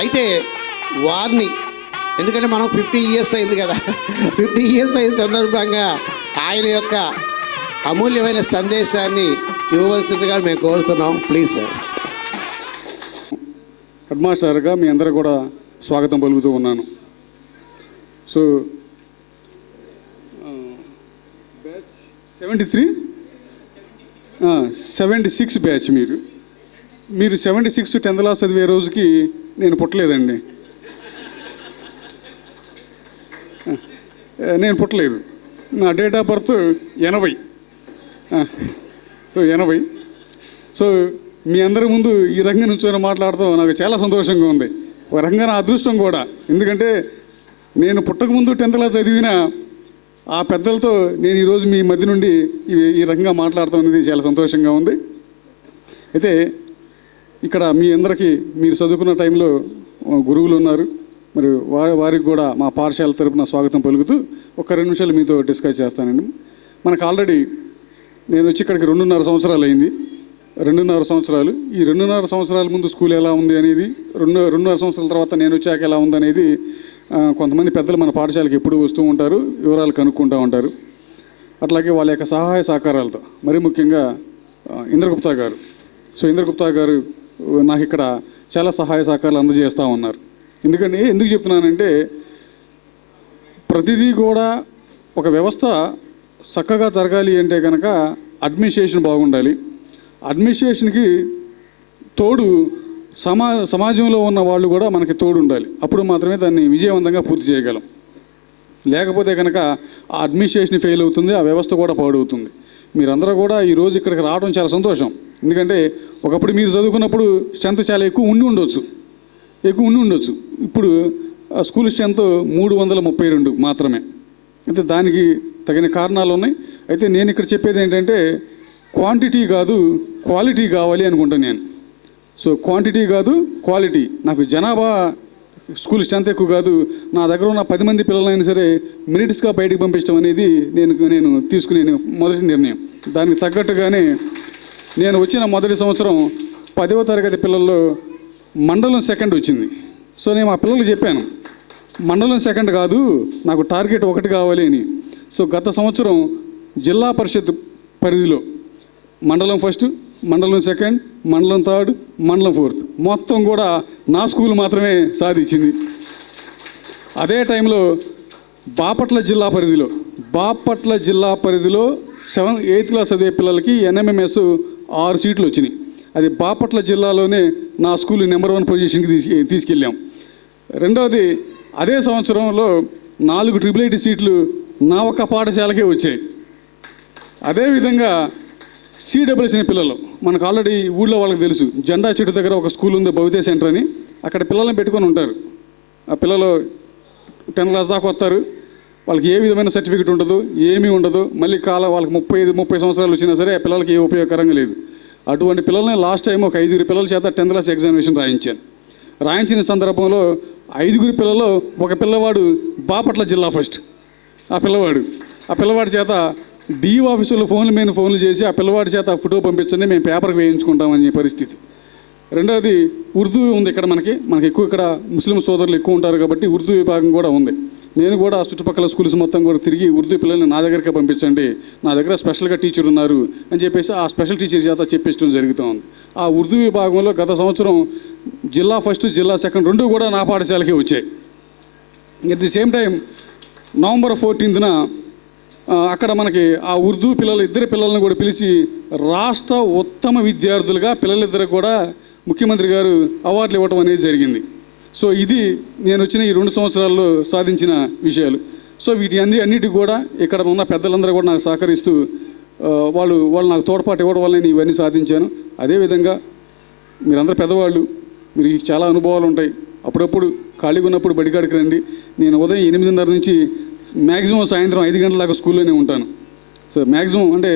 అయితే వారిని, ఎందుకంటే మనం 50 years అయింది కదా, 50 years అయిన సందర్భంగా ఆయన యొక్క అమూల్యమైన సందేశాన్ని ఇవ్వవలసిందిగా మేము కోరుతున్నాం. Please sir. హెడ్ మాస్టర్గా మీ అందరూ కూడా స్వాగతం పలుకుతూ ఉన్నాను. So batch 73 76 batch. మీరు 76 10th క్లాస్ చదివే రోజుకి నేను పుట్టలేదండి. నేను పుట్టలేదు. నా డేట్ ఆఫ్ బర్త్ 80. సో మీ అందరి ముందు ఈ రంగం నుంచొని మాట్లాడతాం నాకు చాలా సంతోషంగా ఉంది. ఒక రంగా నా అదృష్టం కూడా. ఎందుకంటే నేను పుట్టకముందు 10th క్లాస్ చదివిన ఆ పెద్దలతో నేను ఈరోజు మీ మధ్య నుండి ఈ రకంగా మాట్లాడతాం అనేది చాలా సంతోషంగా ఉంది. అయితే ఇక్కడ మీ అందరికీ మీరు చదువుకున్న టైంలో గురువులు ఉన్నారు. మరి వారికి కూడా మా పాఠశాల తరపున స్వాగతం పలుకుతూ ఒక 2 నిమిషాలు మీతో డిస్కస్ చేస్తానండి. మనకు ఆల్రెడీ నేను వచ్చి ఇక్కడికి 2.5 సంవత్సరాలు అయింది. 2.5 సంవత్సరాలు. ఈ 2.5 సంవత్సరాల ముందు స్కూల్ ఎలా ఉంది అనేది, 2.5 సంవత్సరాల తర్వాత నేను వచ్చాక ఎలా ఉందనేది కొంతమంది పెద్దలు మన పాఠశాలకి ఎప్పుడు వస్తూ ఉంటారు, వివరాలు కనుక్కుంటూ ఉంటారు. అట్లాగే వాళ్ళ యొక్క సహాయ సహకారాలతో, మరి ముఖ్యంగా ఇంద్రగుప్తా గారు. సో ఇంద్రగుప్తా గారు నాకు ఇక్కడ చాలా సహాయ సహకారాలు అందజేస్తూ ఉన్నారు. ఎందుకు చెప్తున్నానంటే ప్రతిదీ కూడా ఒక వ్యవస్థ చక్కగా జరగాలి అంటే కనుక అడ్మినిస్ట్రేషన్ బాగుండాలి. అడ్మినిస్ట్రేషన్కి తోడు సమాజంలో ఉన్న వాళ్ళు కూడా మనకి తోడు ఉండాలి. అప్పుడు మాత్రమే దాన్ని విజయవంతంగా పూర్తి చేయగలం. లేకపోతే కనుక ఆ అడ్మినిస్ట్రేషన్ ఫెయిల్ అవుతుంది, ఆ వ్యవస్థ కూడా పాడవుతుంది. మీరందరూ కూడా ఈరోజు ఇక్కడికి రావడం చాలా సంతోషం. ఎందుకంటే ఒకప్పుడు మీరు చదువుకున్నప్పుడు స్ట్రెంత్ చాలా ఎక్కువ ఉండి ఉండొచ్చు. ఇప్పుడు స్కూల్ స్ట్రెంత్ 332 మాత్రమే. అయితే దానికి తగిన కారణాలు ఉన్నాయి. అయితే నేను ఇక్కడ చెప్పేది ఏంటంటే క్వాంటిటీ కాదు క్వాలిటీ కావాలి అనుకుంటాను నేను. సో క్వాంటిటీ కాదు క్వాలిటీ. నాకు జనాభా స్కూల్ స్ట్రెంత్ ఎక్కువ కాదు, నా దగ్గర ఉన్న 10 మంది పిల్లలైనా సరే మెరిట్స్గా బయటికి పంపించడం అనేది నేను తీసుకునే మొదటి నిర్ణయం. దానికి తగ్గట్టుగానే నేను వచ్చిన మొదటి సంవత్సరం 10వ తరగతి పిల్లల్లో మండలం 2nd వచ్చింది. సో నేను ఆ పిల్లలకు చెప్పాను, మండలం 2nd కాదు, నాకు టార్గెట్ 1 కావాలి అని. సో గత సంవత్సరం జిల్లా పరిషత్ పరిధిలో మండలం 1, మండలం 2, మండలం 3, మండలం 4 మొత్తం కూడా నా స్కూల్ మాత్రమే సాధించింది. అదే టైంలో బాపట్ల జిల్లా పరిధిలో 8th క్లాస్ చదివే పిల్లలకి NMMS 6 సీట్లు వచ్చినాయి. అది బాపట్ల జిల్లాలోనే నా స్కూల్ నెంబర్ 1 పొజిషన్కి తీసుకెళ్ళాం. రెండవది అదే సంవత్సరంలో 4 IIIT సీట్లు నా ఒక్క పాఠశాలకే వచ్చాయి. అదేవిధంగా CWS పిల్లలు మనకు ఆల్రెడీ ఊళ్ళో వాళ్ళకి తెలుసు, జెండా చెట్టు దగ్గర ఒక స్కూల్ ఉంది, భవితే సెంటర్ అని. అక్కడ పిల్లల్ని పెట్టుకొని ఉంటారు. ఆ పిల్లలు 10th క్లాస్ దాకా వస్తారు, వాళ్ళకి ఏ విధమైన సర్టిఫికెట్ ఉండదు, ఏమీ ఉండదు. మళ్ళీ వాళ్ళకి 30 సంవత్సరాలు వచ్చినా సరే ఆ పిల్లలకి ఏ ఉపయోగకరంగా లేదు. అటువంటి పిల్లల్ని లాస్ట్ టైం ఒక 5 పిల్లల చేత 10th క్లాస్ ఎగ్జామినేషన్ రాయించిన సందర్భంలో 5 పిల్లల్లో ఒక పిల్లవాడు బాపట్ల జిల్లా ఫస్ట్. ఆ పిల్లవాడి చేత DO ఆఫీసులో ఫోన్లు చేసి ఆ పిల్లవాడి చేత ఫోటో పంపించండి, మేము పేపర్కి వేయించుకుంటామని పరిస్థితి. రెండవది ఉర్దూ ఉంది ఇక్కడ మనకి ఎక్కువ ఇక్కడ ముస్లిం సోదరులు ఎక్కువ ఉంటారు కాబట్టి ఉర్దూ విభాగం కూడా ఉంది. నేను కూడా చుట్టుపక్కల స్కూల్స్ మొత్తం కూడా తిరిగి ఉర్దూ పిల్లల్ని నా దగ్గరికి పంపించండి, నా దగ్గర స్పెషల్గా టీచర్ ఉన్నారు అని చెప్పేసి ఆ స్పెషల్ టీచర్ చేత చెప్పించడం జరుగుతూ ఉంది. ఆ ఉర్దూ విభాగంలో గత సంవత్సరం జిల్లా ఫస్ట్, జిల్లా 2 2 కూడా నా పాఠశాలకే వచ్చాయి. At the same time November 14th అక్కడ మనకి ఆ ఉర్దూ ఇద్దరు పిల్లల్ని కూడా పిలిచి రాష్ట్ర ఉత్తమ విద్యార్థులుగా పిల్లలిద్దరు కూడా ముఖ్యమంత్రి గారు అవార్డులు ఇవ్వడం అనేది జరిగింది. సో ఇది నేను వచ్చిన ఈ 2 సంవత్సరాల్లో సాధించిన విషయాలు. సో అన్నిటికి కూడా ఇక్కడ ఉన్న పెద్దలందరూ కూడా నాకు సహకరిస్తూ వాళ్ళు నాకు తోడ్పాటు ఇవ్వడం వల్ల నేను ఇవన్నీ సాధించాను. అదేవిధంగా మీరందరూ పెద్దవాళ్ళు, మీరు చాలా అనుభవాలు ఉంటాయి. అప్పుడప్పుడు ఖాళీగా ఉన్నప్పుడు బడికాడికి రండి. నేను ఉదయం 8:30 నుంచి మ్యాక్సిమం సాయంత్రం 5 గంటల దాకా స్కూల్లోనే ఉంటాను. సో మ్యాక్సిమం అంటే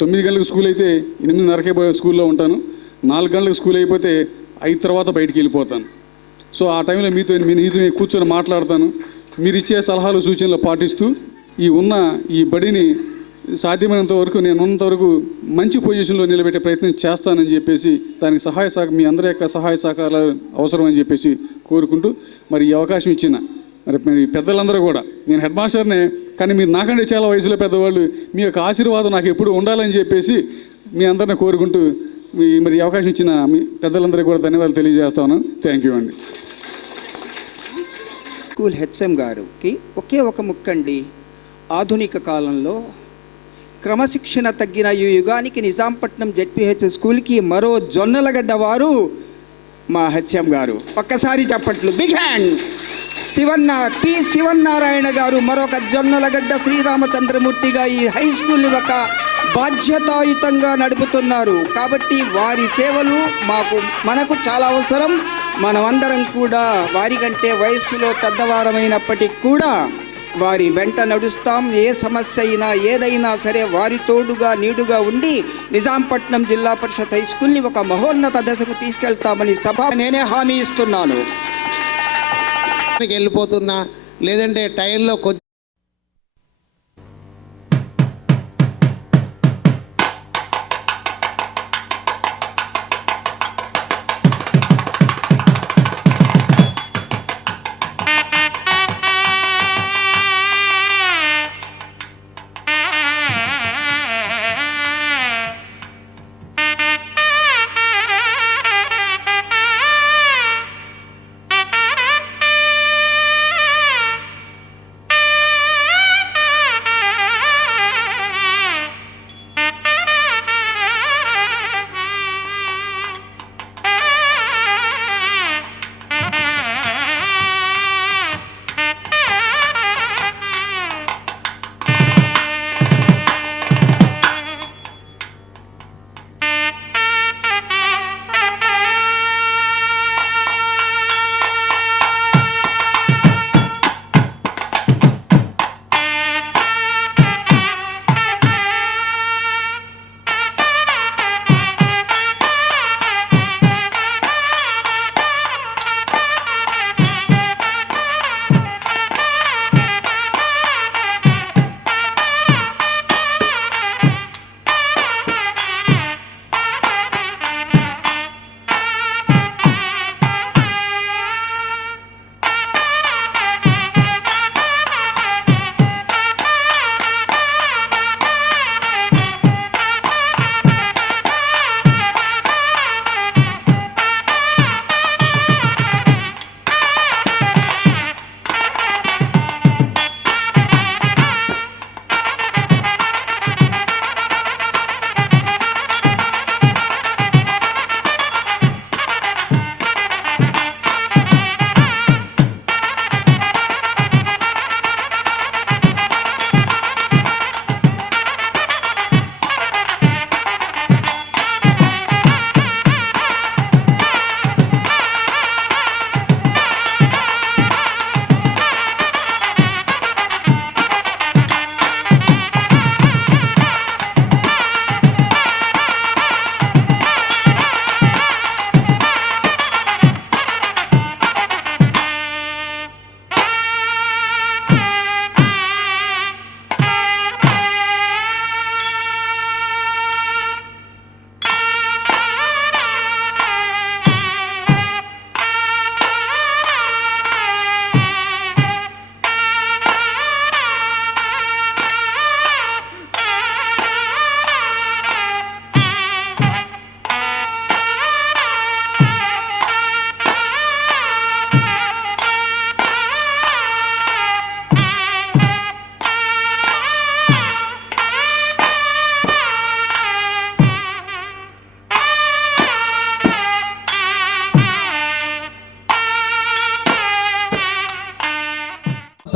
9 గంటలకు స్కూల్ అయితే 8:30కే స్కూల్లో ఉంటాను. 4 గంటలకు స్కూల్ అయిపోతే 5 తర్వాత బయటికి వెళ్ళిపోతాను. సో ఆ టైంలో మీతో కూర్చొని మాట్లాడతాను. మీరు ఇచ్చే సలహాలు సూచనలు పాటిస్తూ ఈ బడిని సాధ్యమైనంత వరకు నేను ఉన్నంత వరకు మంచి పొజిషన్లో నిలబెట్టే ప్రయత్నం చేస్తానని చెప్పేసి దానికి మీ అందరి యొక్క సహాయ సహకారాలు అవసరం అని చెప్పేసి కోరుకుంటూ మరి ఈ అవకాశం ఇచ్చిన మరి పెద్దలందరూ కూడా, నేను హెడ్ మాస్టర్నే కానీ మీరు నాకంటే చాలా వయసులో పెద్దవాళ్ళు, మీ యొక్క ఆశీర్వాదం నాకు ఎప్పుడు ఉండాలని చెప్పేసి మీ అందరిని కోరుకుంటూ మరి అవకాశం ఇచ్చిన మీ పెద్దలందరికీ కూడా ధన్యవాదాలు తెలియజేస్తాను. థ్యాంక్ యూ అండి. స్కూల్ హెచ్ఎం గారికి ఒకే ఒక ముక్కండి, ఆధునిక కాలంలో క్రమశిక్షణ తగ్గిన ఈ యుగానికి నిజాంపట్నం జెడ్పీహెచ్ స్కూల్కి మరో జొన్నలగడ్డ వారు మా హెచ్ఎం గారు. ఒక్కసారి చెప్పట్లు, బిగ్ హ్యాండ్. శివన్నారాయణ గారు మరొక జొన్నలగడ్డ శ్రీరామచంద్రమూర్తిగా ఈ హై స్కూల్ని ఒక బాధ్యతాయుతంగా నడుపుతున్నారు. కాబట్టి వారి సేవలు మనకు చాలా అవసరం. మనమందరం కూడా వారికంటే వయస్సులో పెద్దవారమైనప్పటికీ కూడా వారి వెంట నడుస్తాం. ఏ సమస్య అయినా ఏదైనా సరే వారి తోడుగా నీడుగా ఉండి నిజాంపట్నం జిల్లా పరిషత్ హై స్కూల్ని ఒక మహోన్నత దశకు తీసుకెళ్తామని నేనే హామీ ఇస్తున్నాను. వెళ్ళిపోతున్నా లేదంటే టైంలో కొద్ది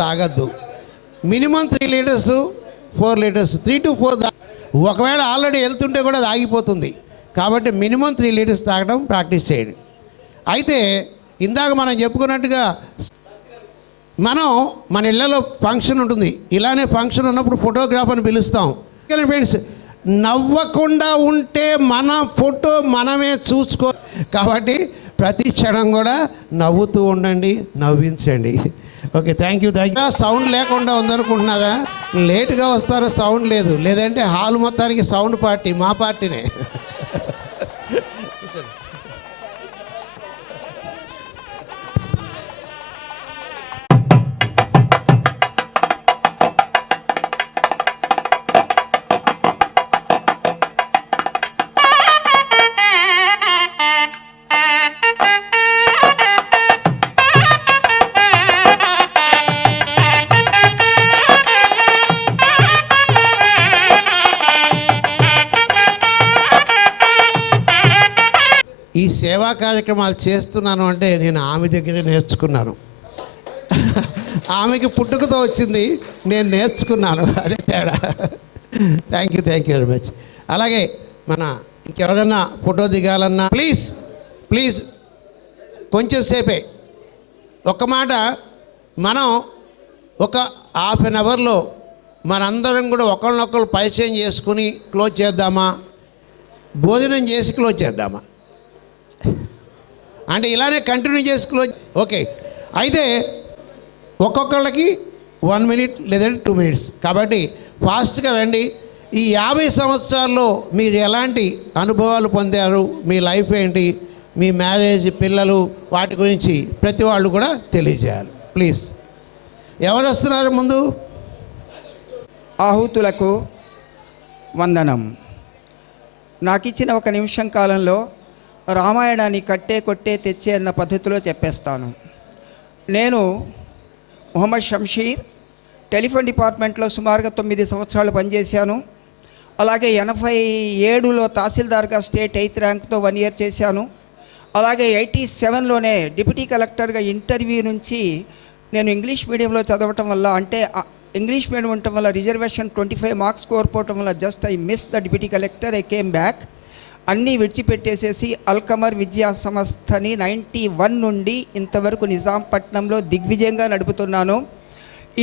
తాగద్దు. మినిమం 3 లీటర్స్ 4 లీటర్స్ 3 to 4 ఒకవేళ ఆల్రెడీ వెళ్తుంటే కూడా అది ఆగిపోతుంది. కాబట్టి మినిమం 3 లీటర్స్ తాగడం ప్రాక్టీస్ చేయండి. అయితే ఇందాక మనం చెప్పుకున్నట్టుగా మన ఇళ్లలో ఫంక్షన్ ఉంటుంది. ఇలానే ఫంక్షన్ ఉన్నప్పుడు ఫోటోగ్రాఫర్ని పిలుస్తాం. ఫ్రెండ్స్ నవ్వకుండా ఉంటే మన ఫోటో మనమే చూసుకో. కాబట్టి ప్రతి క్షణం కూడా నవ్వుతూ ఉండండి, నవ్వించండి. Okay, thank you. సౌండ్ లేకుండా ఉందనుకుంటున్నారా? లేటుగా వస్తారో సౌండ్ లేదు, లేదంటే హాల్ మొత్తానికి సౌండ్ పార్టీ మా పార్టీనే. ఈ సేవా కార్యక్రమాలు చేస్తున్నాను అంటే నేను ఆమె దగ్గరే నేర్చుకున్నాను. ఆమెకి పుట్టుకతో వచ్చింది, నేను నేర్చుకున్నాను, అదే తేడా. Thank you very much. అలాగే మన ఇంకెవరన్నా ఫోటో దిగాలన్నా ప్లీజ్ కొంచెం సేపే. ఒక్క మాట, మనం ఒక హాఫ్ అన్ అవర్లో మనందరం కూడా ఒకరినొకరు పరిచయం చేసుకుని క్లోజ్ చేద్దామా, భోజనం చేసి క్లోజ్ చేద్దామా? అంటే ఇలానే కంటిన్యూ చేసుకో. ఓకే, అయితే ఒక్కొక్కళ్ళకి 1 minute లేదంటే 2 minutes. కాబట్టి ఫాస్ట్గా రండి. ఈ 50 సంవత్సరాల్లో మీరు ఎలాంటి అనుభవాలు పొందారు, మీ లైఫ్ ఏంటి, మీ మ్యారేజ్, పిల్లలు, వాటి గురించి ప్రతి వాళ్ళు కూడా తెలియజేయాలి. ప్లీజ్. ఎవరు వస్తున్నారు ముందు? ఆహుతులకు వందనం. నాకు ఇచ్చిన 1 నిమిషం కాలంలో రామాయణాన్ని కట్టే కొట్టే తెచ్చే అన్న పద్ధతిలో చెప్పేస్తాను. నేను మొహమ్మద్ షంషీర్, టెలిఫోన్ డిపార్ట్మెంట్లో సుమారుగా 9 సంవత్సరాలు పనిచేశాను. అలాగే 87లో తహసీల్దార్గా స్టేట్ 8th ర్యాంక్తో 1 year చేశాను. అలాగే 87లోనే డిప్యూటీ కలెక్టర్గా ఇంటర్వ్యూ నుంచి నేను ఇంగ్లీష్ మీడియంలో చదవటం వల్ల, అంటే ఇంగ్లీష్ మీడియం ఉండటం వల్ల రిజర్వేషన్ 25 మార్క్స్ కోల్పోవటం వల్ల just I miss the deputy collector. I came back. అన్నీ విడిచిపెట్టేసేసి అల్కమర్ విద్యా సంస్థని 91 నుండి ఇంతవరకు నిజాంపట్నంలో దిగ్విజయంగా నడుపుతున్నాను.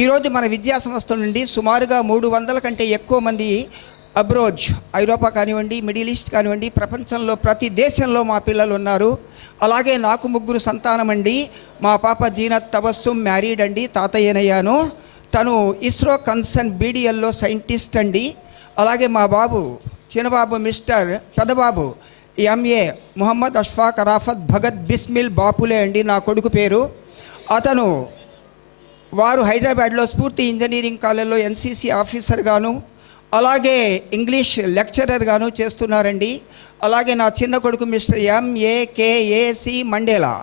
ఈరోజు మన విద్యా సంస్థ నుండి సుమారుగా 300 కంటే ఎక్కువ మంది అబ్రోడ్, ఐరోపా కానివ్వండి, మిడిల్ ఈస్ట్ కానివ్వండి, ప్రపంచంలో ప్రతి దేశంలో మా పిల్లలు ఉన్నారు. అలాగే నాకు 3 సంతానం అండి. మా పాప జీనత్ తబస్సుమ్ మ్యారీడ్ అండి, తాతయ్యనయ్యాను. తను ఇస్రో కన్సర్న్ బీడిఎల్లో సైంటిస్ట్ అండి. అలాగే మా బాబు చిన్నబాబు మిస్టర్ పెద్దబాబు ఎంఏ మొహమ్మద్ అష్ఫాక్ రాఫత్ భగత్ బిస్మిల్ బాపులే అండి నా కొడుకు పేరు. అతను వారు హైదరాబాద్లో స్ఫూర్తి ఇంజనీరింగ్ కాలేజ్లో ఎన్సీసీ ఆఫీసర్ గాను, అలాగే ఇంగ్లీష్ లెక్చరర్ గాను చేస్తున్నారండి. అలాగే నా చిన్న కొడుకు మిస్టర్ ఎంఏకేఏసి మండేలా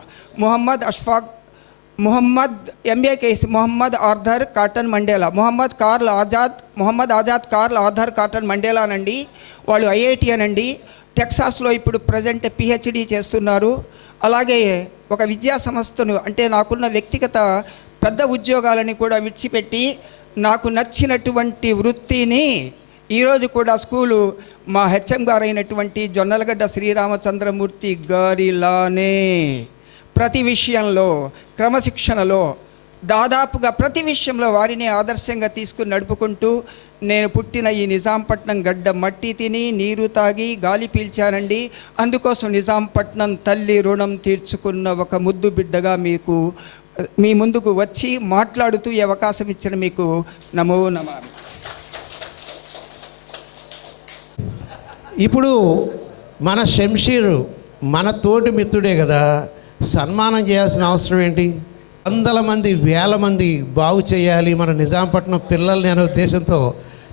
మొహమ్మద్ ఎంఏకేసి Mohammed Arthur Cotton Mandela, Mohammed Azad Karl Arthur Cotton మండేలానండి. వాళ్ళు ఐఐటియన్ అండి. టెక్సాస్లో ఇప్పుడు ప్రజెంట్ పిహెచ్డి చేస్తున్నారు. అలాగే ఒక విద్యా సంస్థను, అంటే నాకున్న వ్యక్తిగత పెద్ద ఉద్యోగాలని కూడా విడిచిపెట్టి నాకు నచ్చినటువంటి వృత్తిని ఈరోజు కూడా స్కూలు మా హెచ్ఎం గారు అయినటువంటి జొన్నలగడ్డ శ్రీరామచంద్రమూర్తి గారిలానే ప్రతి విషయంలో, క్రమశిక్షణలో, దాదాపుగా ప్రతి విషయంలో వారిని ఆదర్శంగా తీసుకుని నడుపుకుంటూ నేను పుట్టిన ఈ నిజాంపట్నం గడ్డ మట్టి తిని నీరు తాగి గాలి పీల్చానండి. అందుకోసం నిజాంపట్నం తల్లి రుణం తీర్చుకున్న ఒక ముద్దు బిడ్డగా మీ ముందుకు వచ్చి మాట్లాడుతూ ఈ అవకాశం ఇచ్చిన మీకు నమో నమామి. ఇప్పుడు మన షంషీరు మన తోటి మిత్రుడే కదా, సన్మానం చేయాల్సిన అవసరం ఏంటి? 100 మంది 1000 మంది బాగు చేయాలి మన నిజాంపట్నం పిల్లల్ని అనే ఉద్దేశంతో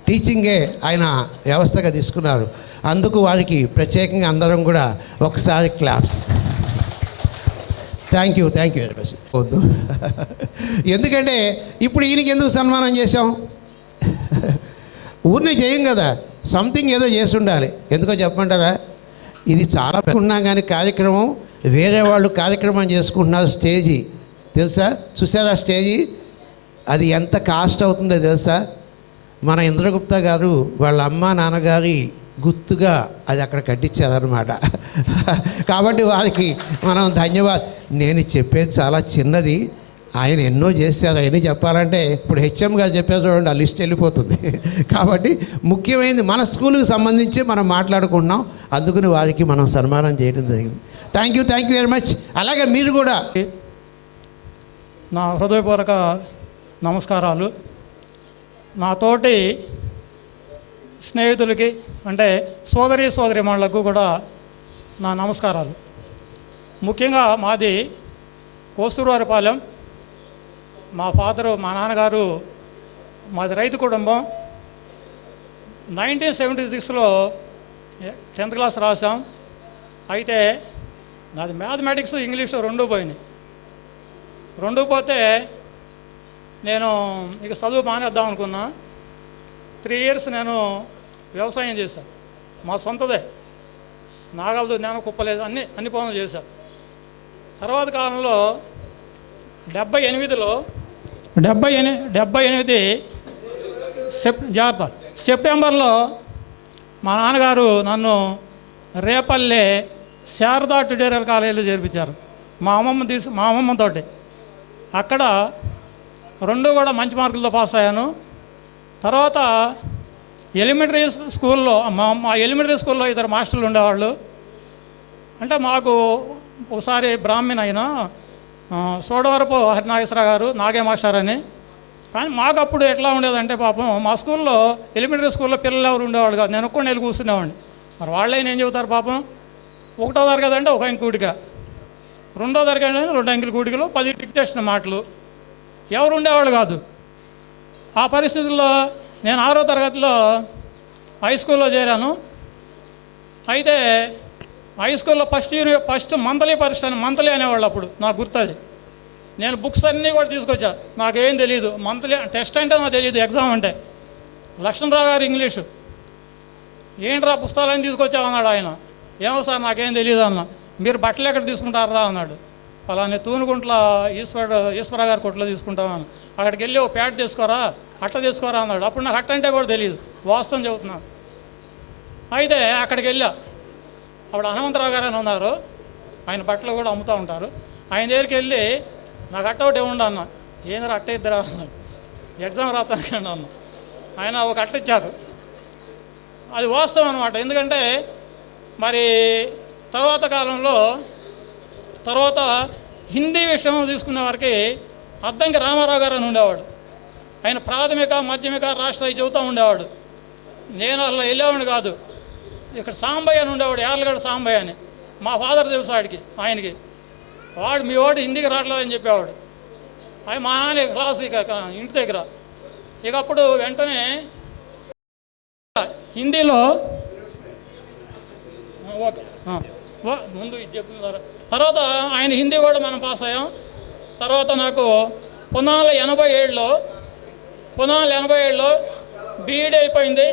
టీచింగే ఆయన వ్యవస్థగా తీసుకున్నారు. అందుకు వారికి ప్రత్యేకంగా అందరం కూడా ఒకసారి claps. Thank you very much. వద్దు, ఎందుకంటే ఇప్పుడు ఈయనకి ఎందుకు సన్మానం చేశాం? ఊరిని చేయం కదా, సంథింగ్ ఏదో చేసి ఉండాలి. ఎందుకో చెప్పమంటారా? ఇది చాలా ఉన్నాం కానీ కార్యక్రమం వేరే వాళ్ళు కార్యక్రమం చేసుకుంటున్నారు. స్టేజీ తెలుసా? చూసారా స్టేజీ? అది ఎంత కాస్ట్ అవుతుందో తెలుసా? మన ఇంద్రగుప్త గారు వాళ్ళ అమ్మ నాన్నగారి గుర్తుగా అది అక్కడ కట్టించారనమాట. కాబట్టి వారికి మనం ధన్యవాదాలు. నేను చెప్పేది చాలా చిన్నది, ఆయన ఎన్నో చేశారు. అవన్నీ చెప్పాలంటే ఇప్పుడు హెచ్ఎం గారు చెప్పారు చూడండి, ఆ లిస్ట్ వెళ్ళిపోతుంది. కాబట్టి ముఖ్యమైనది మన స్కూల్కి సంబంధించి మనం మాట్లాడుకుంటున్నాం, అందుకని వారికి మనం సన్మానం చేయడం జరిగింది. Thank you very much. అలాగే మీరు కూడా నా హృదయపూర్వక నమస్కారాలు. నా తోటి స్నేహితులకి అంటే సోదరీమణులకు కూడా నా నమస్కారాలు. ముఖ్యంగా మాది కోసూరువారిపాలెం. మా మా నాన్నగారు మాది రైతు కుటుంబం. 1976లో 10th క్లాస్ రాసాం. అయితే నాది మ్యాథమెటిక్స్ ఇంగ్లీషు రెండూ పోయినాయి. రెండూ పోతే నేను ఇక చదువు మానేద్దాం అనుకున్నా. 3 years నేను వ్యవసాయం చేశాను, మా సొంతదే. నాగలదు నేను కుప్పలేదు, అన్ని పనులు చేశాను. తర్వాత కాలంలో 78లో 78 సెప్టెంబర్లో మా నాన్నగారు నన్ను రేపల్లె శారదా ట్యుటోరియల్ కాలేజీలో చేర్పించారు మా అమ్మమ్మతోటి. అక్కడ 2 కూడా మంచి మార్కులతో పాస్ అయ్యాను. తర్వాత ఎలిమెంటరీ స్కూల్లో మా ఎలిమెంటరీ స్కూల్లో 2 మాస్టర్లు ఉండేవాళ్ళు. అంటే మాకు ఒకసారి బ్రాహ్మణ అయిన సోడవరపు హరినాగేశ్వర గారు నాగే మాస్టర్ అని. కానీ మాకు అప్పుడు ఎట్లా ఉండేదంటే పాపం మా స్కూల్లో ఎలిమెంటరీ స్కూల్లో పిల్లలు ఎవరు ఉండేవాళ్ళు కాదు, నేను ఒక్కడిని వెళ్ళి కూర్చునేవాడిని. మరి వాళ్ళైనా ఏం చెబుతారు పాపం, 1వ తరగతి అంటే 1 అంకె కూడిక, 2వ తరగతి అంటే 2 అంకెల కూడికలు, 10 డిక్టేషన్ మాటలు, ఎవరు ఉండేవాళ్ళు కాదు. ఆ పరిస్థితుల్లో నేను 6వ తరగతిలో హై స్కూల్లో చేరాను. అయితే హై స్కూల్లో ఫస్ట్ మంత్లీ పరీక్ష మంత్లీ అనేవాళ్ళు అప్పుడు, నాకు గుర్తుంది. నేను బుక్స్ అన్నీ కూడా తీసుకొచ్చా, నాకేం తెలియదు. మంత్లీ టెస్ట్ అంటే నాకు తెలియదు, ఎగ్జామ్ అంటే. లక్ష్మణరావు గారు ఇంగ్లీషు, ఏంట్రా పుస్తకాలన్నీ తీసుకొచ్చామన్నాడు ఆయన. ఏమో సార్ నాకేం తెలియదు అన్న. మీరు బట్టలు ఎక్కడ తీసుకుంటారా అన్నాడు. అలానే తూనుగుంట్ల ఈశ్వర గారి కొట్లో తీసుకుంటామని. అక్కడికి వెళ్ళి ఓ ప్యాడ్ తీసుకోరా, అట్ట తీసుకోరా అన్నాడు. అప్పుడు నాకు అట్ట అంటే కూడా తెలియదు, వాస్తవం చెబుతున్నాను. అయితే అక్కడికి వెళ్ళా. అప్పుడు హనుమంతరావు గారు అని ఉన్నారు, ఆయన బట్టలు కూడా అమ్ముతూ ఉంటారు. ఆయన దగ్గరికి వెళ్ళి నాకు అట్ట ఒకటి ఇవ్వండి అన్న. ఏంద్రా అట్ట ఇద్దరా అన్నాడు. ఎగ్జామ్ రాతానికి అన్న. ఆయన ఒక అట్ట ఇచ్చారు. అది వాస్తవం అనమాట. ఎందుకంటే మరి తర్వాత కాలంలో హిందీ విషయం తీసుకునే వారికి అద్దంకి రామారావు గారు అని ఉండేవాడు. ఆయన ప్రాథమిక మాధ్యమిక రాష్ట్ర చెబుతూ ఉండేవాడు. నేను అలా వెళ్ళేవాడిని కాదు. ఇక్కడ సాంబయ్య అని ఉండేవాడు, యార్లగడ్డ సాంబయ్య అని. మా ఫాదర్ తెలుసు ఆయనకి. వాడు మీ వాడు హిందీకి రావట్లేదని చెప్పేవాడు. అవి మా నాన్న క్లాస్ ఇక ఇంటి దగ్గర. ఇక అప్పుడు వెంటనే హిందీలో ఓకే ముందు ఇది చెప్తున్నారు. తర్వాత ఆయన హిందీ కూడా మనం పాస్ అయ్యాం. తర్వాత నాకు 1987లో బీఈడీ అయిపోయింది,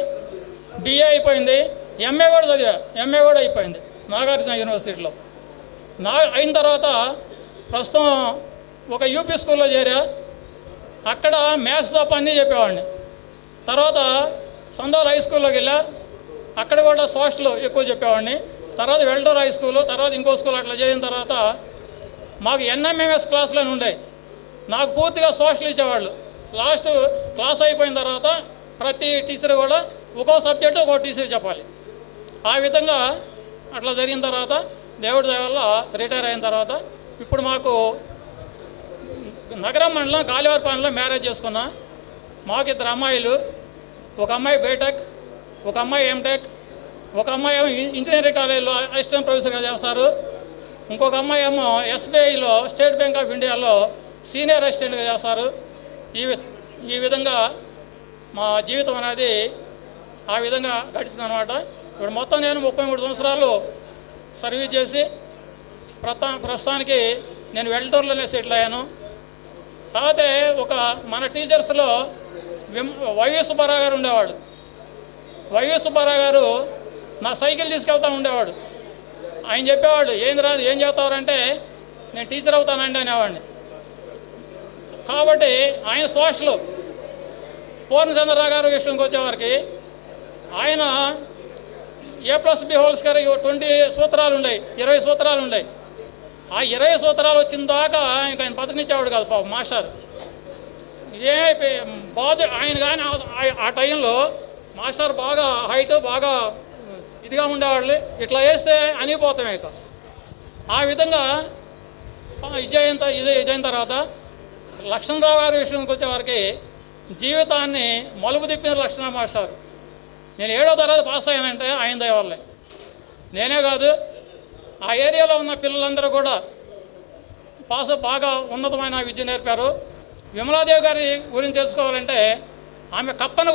బిఏ అయిపోయింది, ఎంఏ కూడా చదివా. ఎంఏ కూడా అయిపోయింది నాగార్జున యూనివర్సిటీలో. అయిన తర్వాత ప్రస్తుతం ఒక యూపీ స్కూల్లో చేరా. అక్కడ మ్యాథ్స్ తప్ప అన్నీ చెప్పేవాడిని. తర్వాత సందాల్ హై స్కూల్లోకి వెళ్ళా. అక్కడ కూడా సోషల్ ఎక్కువ చెప్పేవాడిని. తర్వాత వెల్డోర్ హై స్కూలు, తర్వాత ఇంకో స్కూల్ అట్లా చేసిన తర్వాత మాకు ఎన్ఎంఎంఎస్ క్లాసులు అని ఉండేవి. నాకు పూర్తిగా సోషల్ ఇచ్చేవాళ్ళు. లాస్ట్ క్లాస్ అయిపోయిన తర్వాత ప్రతి టీచర్ కూడా ఒక్కో సబ్జెక్టు ఒక్కో టీచర్ చెప్పాలి. ఆ విధంగా అట్లా జరిగిన తర్వాత దేవుడి దయ వల్ల రిటైర్ అయిన తర్వాత ఇప్పుడు మాకు నగరం మండలం గాలివారిపాలెంలో మ్యారేజ్ చేసుకున్నా. మాకు 2 అమ్మాయిలు, ఒక అమ్మాయి బీటెక్, ఒక అమ్మాయి ఎంటెక్, ఒక అమ్మాయి ఏమో ఇంజనీరింగ్ కాలేజీలో అసిస్టెంట్ ప్రొఫెసర్గా చేస్తారు, ఇంకొక అమ్మాయి ఏమో ఎస్బీఐలో స్టేట్ బ్యాంక్ ఆఫ్ ఇండియాలో సీనియర్ అసిస్టెంట్గా చేస్తారు. ఈ విధంగా మా జీవితం అనేది ఆ విధంగా గడిచిందనమాట. ఇప్పుడు మొత్తం నేను 33 సంవత్సరాలు సర్వీస్ చేసి ప్రస్తుతానికి నేను వెల్డోర్లోనే సెటిల్ అయ్యాను. కాకపోతే ఒక మన టీచర్స్లో వైవి సుబ్బారావు గారు ఉండేవాడు. వైవి సుబ్బారావు గారు నా సైకిల్ తీసుకెళ్తూ ఉండేవాడు. ఆయన చెప్పేవాడు, ఏం చేస్తారంటే నేను టీచర్ అవుతానండి అనేవాడిని. కాబట్టి ఆయన సోషల్. పూర్ణచంద్రరావు గారు విషయంకి వచ్చేవారికి ఆయన A+B² 20 సూత్రాలు ఉన్నాయి, 20 సూత్రాలు ఉన్నాయి. ఆ 20 సూత్రాలు వచ్చిన దాకా ఇంకా ఆయన బతకనిచ్చేవాడు కాదు పాపం మాస్టర్. బాధ ఆయన కానీ ఆ టైంలో మాస్టర్ బాగా హైట్ బాగా ఇదిగా ఉండేవాళ్ళు, ఇట్లా వేస్తే అనిపోతాం ఇక. ఆ విధంగా ఇది అయిన తర్వాత లక్ష్మణరావు గారి విషయానికి వచ్చేవారికి జీవితాన్ని మలుపు తిప్పిన లక్ష్మణ మాస్టర్. నేను 7వ తరగతి పాస్ అయ్యానంటే ఆయన దయ వల్లే. నేనే కాదు, ఆ ఏరియాలో ఉన్న పిల్లలందరూ కూడా బాగా ఉన్నతమైన విద్య నేర్పారు. విమలాదేవి గారి గురించి తెలుసుకోవాలంటే ఆమె కప్పన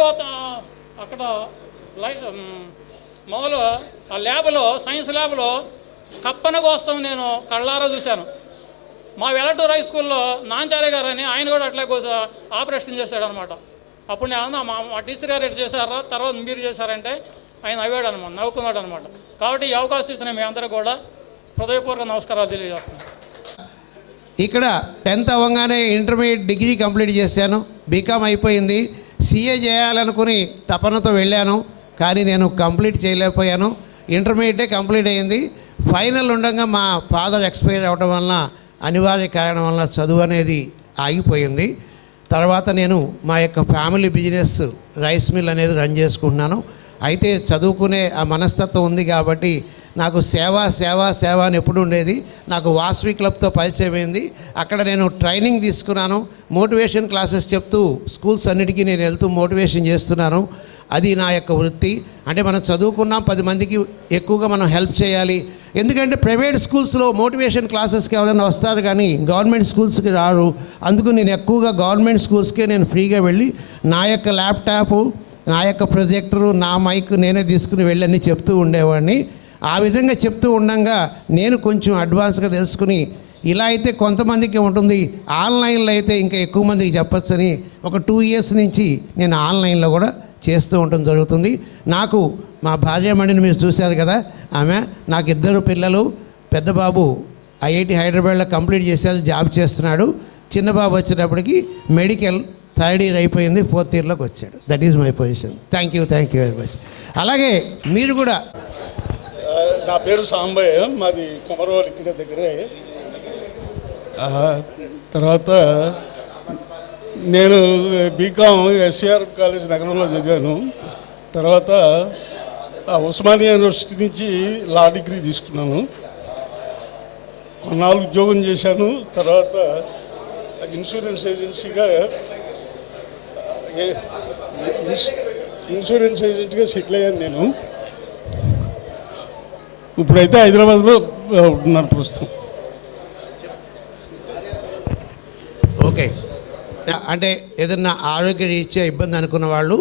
అక్కడ మొదలు ఆ ల్యాబ్లో, సైన్స్ ల్యాబ్లో కప్పన కోస్తాం నేను కళ్ళారా చూశాను. మా వెలటూరు హై స్కూల్లో నాంచార్య గారు అని ఆయన కూడా అట్లా ఆపరేషన్ చేశాడు అనమాట. అప్పుడు నేను అన్నా మా టీచర్ గారు ఎట్లా చేశారా, తర్వాత మీరు చేశారంటే ఆయన అవ్వాడు అనమాట, నవ్వుకున్నాడు అనమాట. కాబట్టి ఈ అవకాశం ఇచ్చిన మీ అందరూ కూడా హృదయపూర్వక నమస్కారాలు తెలియజేస్తున్నాను. ఇక్కడ 10th అవ్వగానే ఇంటర్మీడియట్ డిగ్రీ కంప్లీట్ చేశాను, బీకామ్ అయిపోయింది. సిఏ చేయాలనుకుని తపనతో వెళ్ళాను, కానీ నేను కంప్లీట్ చేయలేకపోయాను. ఇంటర్మీడియటే కంప్లీట్ అయింది. ఫైనల్ ఉండగా మా ఫాదర్ ఎక్స్పైర్ అవ్వడం వలన, అనివార్య కారణం వలన చదువు అనేది ఆగిపోయింది. తర్వాత నేను మా యొక్క ఫ్యామిలీ బిజినెస్ రైస్ మిల్ అనేది రన్ చేసుకుంటున్నాను. అయితే చదువుకునే ఆ మనస్తత్వం ఉంది కాబట్టి నాకు సేవ అని ఎప్పుడు ఉండేది. నాకు వాసవి క్లబ్తో పరిచయం అయింది. అక్కడ నేను ట్రైనింగ్ తీసుకున్నాను. మోటివేషన్ క్లాసెస్ చెప్తూ స్కూల్స్ అన్నిటికీ నేను వెళ్తూ మోటివేషన్ చేస్తున్నాను. అది నా యొక్క వృత్తి. అంటే మనం చదువుకున్నాం, 10 మందికి ఎక్కువగా మనం హెల్ప్ చేయాలి. ఎందుకంటే ప్రైవేట్ స్కూల్స్లో మోటివేషన్ క్లాసెస్కి ఎవరైనా వస్తారు కానీ గవర్నమెంట్ స్కూల్స్కి రారు. అందుకు నేను ఎక్కువగా గవర్నమెంట్ స్కూల్స్కే నేను ఫ్రీగా వెళ్ళి నా యొక్క ల్యాప్టాపు, నా యొక్క ప్రొజెక్టరు, నా మైక్ నేనే తీసుకుని వెళ్ళి అన్నీ చెప్తూ ఉండేవాడిని. ఆ విధంగా చెప్తూ ఉండగా నేను కొంచెం అడ్వాన్స్గా తెలుసుకుని, ఇలా అయితే కొంతమందికి ఉంటుంది, ఆన్లైన్లో అయితే ఇంకా ఎక్కువ మందికి చెప్పొచ్చని ఒక 2 years నుంచి నేను ఆన్లైన్లో కూడా చేస్తూ ఉండటం జరుగుతుంది. నాకు మా భార్యామణిని మీరు చూశారు కదా, ఆమె నాకు 2 పిల్లలు. పెద్ద బాబు ఐఐటి హైదరాబాద్లో కంప్లీట్ చేశారు, జాబ్ చేస్తున్నాడు. చిన్న బాబు వచ్చేటప్పటికి మెడికల్ 3rd year అయిపోయింది, 4th yearలోకి వచ్చాడు. That is my position. Thank you very much. అలాగే మీరు కూడా. నా పేరు సాంబయ్య, మాది కొమరవోలు ఇక్కడ దగ్గరే. తర్వాత నేను బీకామ్ ఎస్ఆర్ కాలేజ్ నగరంలో చదివాను. తర్వాత ఉస్మానియా యూనివర్సిటీ నుంచి లా డిగ్రీ తీసుకున్నాను. కొన్నాళ్ళు ఉద్యోగం చేశాను. తర్వాత ఇన్సూరెన్స్ ఏజెన్సీగా ఇన్సూరెన్స్ ఏజెంట్గా సెటిల్ అయ్యాను నేను. ఇప్పుడైతే హైదరాబాద్లో ఉన్నాను ప్రస్తుతం. ఓకే, అంటే ఏదన్నా ఆరోగ్య రీత్యా ఇబ్బంది అనుకున్న వాళ్ళు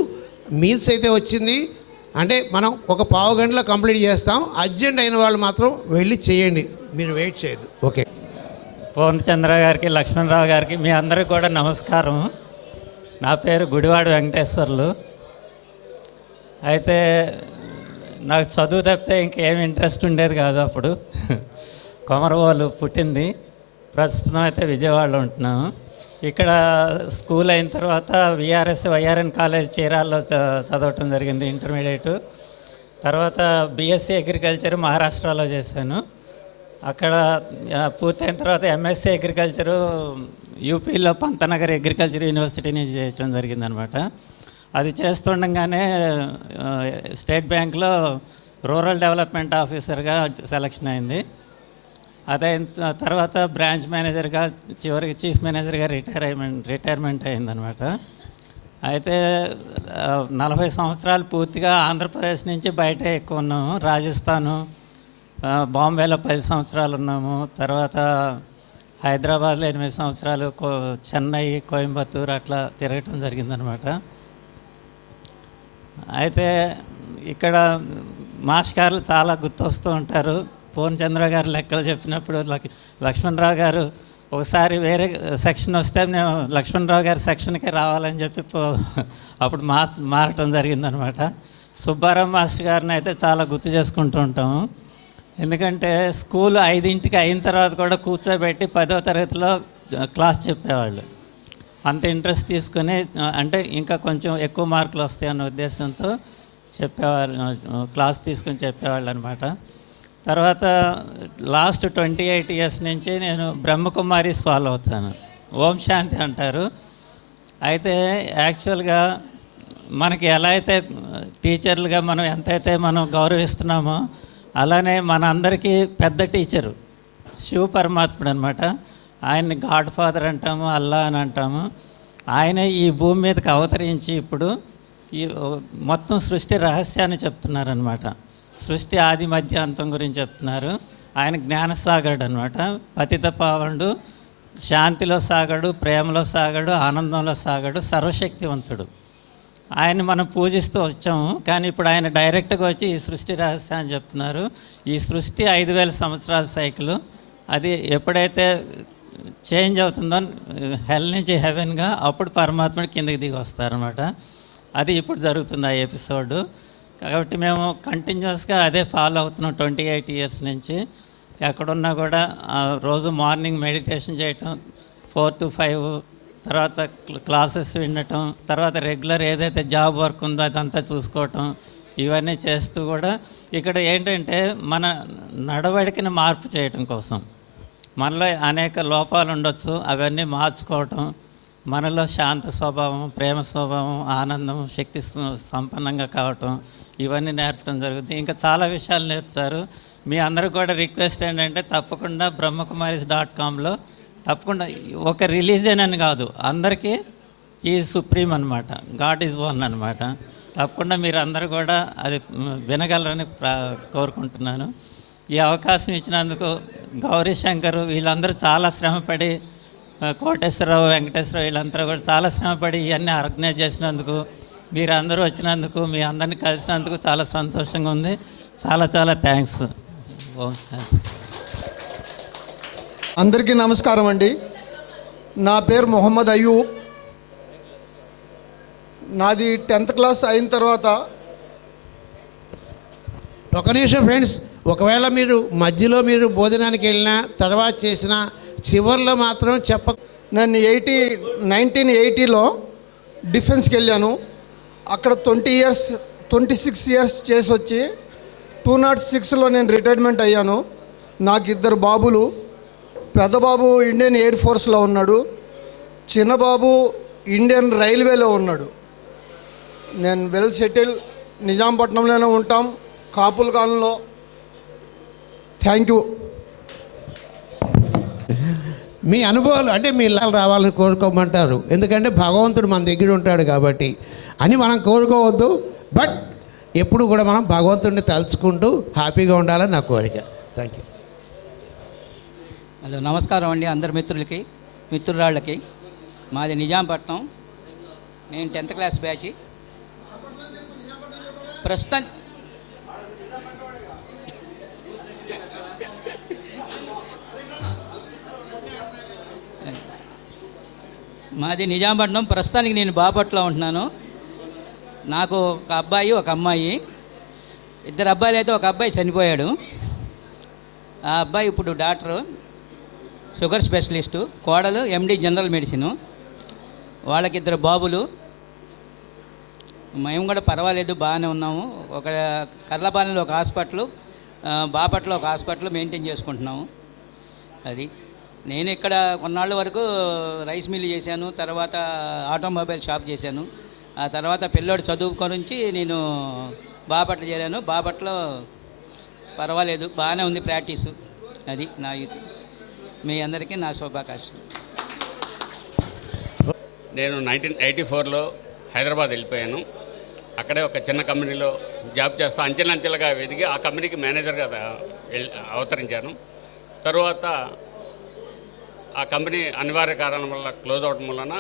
మీల్స్ అయితే వచ్చింది అంటే మనం ఒక 15 గంటలో కంప్లీట్ చేస్తాం. అర్జెంట్ అయిన వాళ్ళు మాత్రం వెళ్ళి చేయండి, మీరు వెయిట్ చేయొద్దు. ఓకే. పూర్ణచంద్ర గారికి, లక్ష్మణరావు గారికి, మీ అందరికీ కూడా నమస్కారం. నా పేరు గుడివాడ వెంకటేశ్వర్లు. అయితే నాకు చదువు తప్పితే ఇంకేమి ఇంట్రెస్ట్ ఉండేది కాదు. అప్పుడు కొమరవోలు పుట్టింది, ప్రస్తుతం అయితే విజయవాడలో ఉంటున్నాము. ఇక్కడ స్కూల్ అయిన తర్వాత వైఆర్ఎన్ కాలేజ్ చీరాల్లో చదవటం జరిగింది ఇంటర్మీడియట్. తర్వాత బీఎస్సీ అగ్రికల్చర్ మహారాష్ట్రలో చేశాను. అక్కడ పూర్తయిన తర్వాత ఎంఎస్సీ అగ్రికల్చరు యూపీలో పంతనగర్ అగ్రికల్చర్ యూనివర్సిటీ నుంచి చేయటం జరిగిందనమాట. అది చేస్తుండగానే స్టేట్ బ్యాంక్లో రూరల్ డెవలప్మెంట్ ఆఫీసర్గా సెలక్షన్ అయింది. అదైన తర్వాత బ్రాంచ్ మేనేజర్గా, చివరికి చీఫ్ మేనేజర్గా రిటైర్మెంట్ అయిందనమాట. అయితే 40 సంవత్సరాలు పూర్తిగా ఆంధ్రప్రదేశ్ నుంచి బయటే ఎక్కువ ఉన్నాము. రాజస్థాను, బాంబేలో 10 సంవత్సరాలు ఉన్నాము. తర్వాత హైదరాబాద్లో 8 సంవత్సరాలు, చెన్నై, కోయంబత్తూరు అట్లా తిరగటం జరిగిందనమాట. అయితే ఇక్కడ మాస్టర్లు చాలా గుర్తొస్తూ ఉంటారు. పూర్ణచంద్ర గారు లెక్కలు చెప్పినప్పుడు లక్ష్మణరావు గారు ఒకసారి వేరే సెక్షన్ వస్తే మేము లక్ష్మణరావు గారి సెక్షన్కి రావాలని చెప్పి అప్పుడు మారటం జరిగిందనమాట. సుబ్బారావు మాస్టర్ గారిని అయితే చాలా గుర్తు చేసుకుంటూ ఉంటాము. ఎందుకంటే స్కూల్ 5ంటికి అయిన తర్వాత కూడా కూర్చోబెట్టి 10వ తరగతిలో క్లాస్ చెప్పేవాళ్ళు. అంత ఇంట్రెస్ట్ తీసుకుని, అంటే ఇంకా కొంచెం ఎక్కువ మార్కులు వస్తాయన్న ఉద్దేశంతో చెప్పేవాళ్ళు, క్లాస్ తీసుకుని చెప్పేవాళ్ళు అనమాట. తర్వాత లాస్ట్ 28 ఇయర్స్ నుంచి నేను బ్రహ్మకుమారీస్ ఫాలో అవుతాను. ఓం శాంతి అంటారు. అయితే యాక్చువల్గా మనకి ఎలా అయితే టీచర్లుగా మనం ఎంతైతే మనం గౌరవిస్తున్నామో అలానే మన అందరికీ పెద్ద టీచరు శివ పరమాత్ముడు అనమాట. ఆయన్ని గాడ్ ఫాదర్ అంటాము, అల్లా అని అంటాము. ఆయనే ఈ భూమి మీదకి అవతరించి ఇప్పుడు ఈ మొత్తం సృష్టి రహస్యాన్ని చెప్తున్నారనమాట. సృష్టి ఆది మధ్య అంతం గురించి చెప్తున్నారు. ఆయన జ్ఞానసాగరుడు అనమాట. పతిత పావనుడు, శాంతిలో సాగడు, ప్రేమలో సాగడు, ఆనందంలో సాగడు, సర్వశక్తివంతుడు. ఆయన్ని మనం పూజిస్తూ వచ్చాము. కానీ ఇప్పుడు ఆయన డైరెక్ట్గా వచ్చి ఈ సృష్టి రహస్యాన్ని చెప్తున్నారు. ఈ సృష్టి 5000 సంవత్సరాల సైకిల్. అది ఎప్పుడైతే చేంజ్ అవుతుందో హెల్ నుంచి హెవెన్గా, అప్పుడు పరమాత్ముడు కిందకి దిగి వస్తారనమాట. అది ఇప్పుడు జరుగుతుంది ఆ ఎపిసోడ్. కాబట్టి మేము కంటిన్యూస్గా అదే ఫాలో అవుతున్నాం 28 ఇయర్స్ నుంచి. ఎక్కడున్నా కూడా రోజు మార్నింగ్ మెడిటేషన్ చేయటం, 4 to 5, తర్వాత క్లాసెస్ వినటం, తర్వాత రెగ్యులర్ ఏదైతే జాబ్ వర్క్ ఉందో అదంతా చూసుకోవటం, ఇవన్నీ చేస్తూ కూడా ఇక్కడ ఏంటంటే మన నడవడికని మార్పు చేయటం కోసం మనలో అనేక లోపాలు ఉండొచ్చు, అవన్నీ మార్చుకోవటం, మనలో శాంత స్వభావం, ప్రేమ స్వభావం, ఆనందం, శక్తి సంపన్నంగా కావటం, ఇవన్నీ నేర్పడం జరుగుతుంది. ఇంకా చాలా విషయాలు నేర్పుతారు. మీ అందరికి కూడా రిక్వెస్ట్ ఏంటంటే తప్పకుండా brahmakumaris.comలో తప్పకుండా ఒక రిలీజియన్ అని కాదు, అందరికీ ఈ సుప్రీం అనమాట, గాడ్ ఈజ్ వన్ అనమాట. తప్పకుండా మీరు అందరూ కూడా అది వినగలరని కోరుకుంటున్నాను. ఈ అవకాశం ఇచ్చినందుకు గౌరీ శంకర్ వీళ్ళందరూ చాలా శ్రమపడి, కోటేశ్వరరావు, వెంకటేశ్వరరావు వీళ్ళందరూ కూడా చాలా శ్రమపడి ఇవన్నీ ఆర్గనైజ్ చేసినందుకు, మీరు అందరూ వచ్చినందుకు, మీ అందరినీ కలిసినందుకు చాలా సంతోషంగా ఉంది. చాలా చాలా థ్యాంక్స్. అందరికీ నమస్కారం అండి. నా పేరు మొహమ్మద్ అయ్యూబ్. నాది 10th క్లాస్ అయిన తర్వాత ఒక నిమిషం ఫ్రెండ్స్, ఒకవేళ మీరు మధ్యలో మీరు భోజనానికి వెళ్ళినా తర్వాత చేసిన చివరిలో మాత్రం నేను 1980లో డిఫెన్స్కి వెళ్ళాను. అక్కడ 26 ఇయర్స్ చేసి వచ్చి 206లో నేను రిటైర్మెంట్ అయ్యాను. నాకు 2 బాబులు. పెద్ద బాబు ఇండియన్ ఎయిర్ ఫోర్స్లో ఉన్నాడు, చిన్న బాబు ఇండియన్ రైల్వేలో ఉన్నాడు. నేను వెల్ సెటిల్, నిజాంపట్నంలోనే ఉంటాం, కాపుల కాలంలో. Thank you. మీ అనుభవాలు అంటే మీ ఇళ్ళకి రావాలని కోరుకోమంటారు, ఎందుకంటే భగవంతుడు మన దగ్గర ఉంటాడు కాబట్టి అని మనం కోరుకోవద్దు. బట్ ఎప్పుడు కూడా మనం భగవంతుడిని తలుచుకుంటూ హ్యాపీగా ఉండాలని నా కోరిక. Thank you. హలో, నమస్కారం అండి అందరి మిత్రులకి, మిత్రురాళ్ళకి. మాది నిజాంపట్నం. నేను 10th క్లాస్ బ్యాచ్. ప్రస్తుతం మాది నిజాంపట్నం. ప్రస్తుతానికి నేను బాపట్లో ఉంటున్నాను. నాకు ఒక అబ్బాయి, ఒక అమ్మాయి. 2 అబ్బాయిలు అయితే ఒక అబ్బాయి చనిపోయాడు. ఆ అబ్బాయి ఇప్పుడు డాక్టరు, షుగర్ స్పెషలిస్టు. కోడలు MD జనరల్ మెడిసిను. వాళ్ళకి 2 బాబులు. మేము కూడా పర్వాలేదు, బాగానే ఉన్నాము. ఒక కర్లపాలెంలో ఒక హాస్పిటల్, బాపట్లో ఒక హాస్పిటల్ మెయింటైన్ చేసుకుంటున్నాము. అది నేను ఇక్కడ కొన్నాళ్ళ వరకు రైస్ మిల్ చేశాను, తర్వాత ఆటోమొబైల్ షాప్ చేశాను. ఆ తర్వాత పిల్లోడు చదువు గురించి నేను బాపట్ల చేరాను. బాపట్లో పర్వాలేదు, బాగానే ఉంది ప్రాక్టీసు. అది నా యూత్. మీ అందరికీ నా శుభాకాంక్షలు. నేను 1984లో హైదరాబాద్ వెళ్ళిపోయాను. అక్కడే ఒక చిన్న కంపెనీలో జాబ్ చేస్తూ అంచెలంచెలుగా ఎదిగి ఆ కంపెనీకి మేనేజర్గా అవతరించాను. తరువాత ఆ కంపెనీ అనివార్య కారణం వల్ల క్లోజ్ అవడం వలన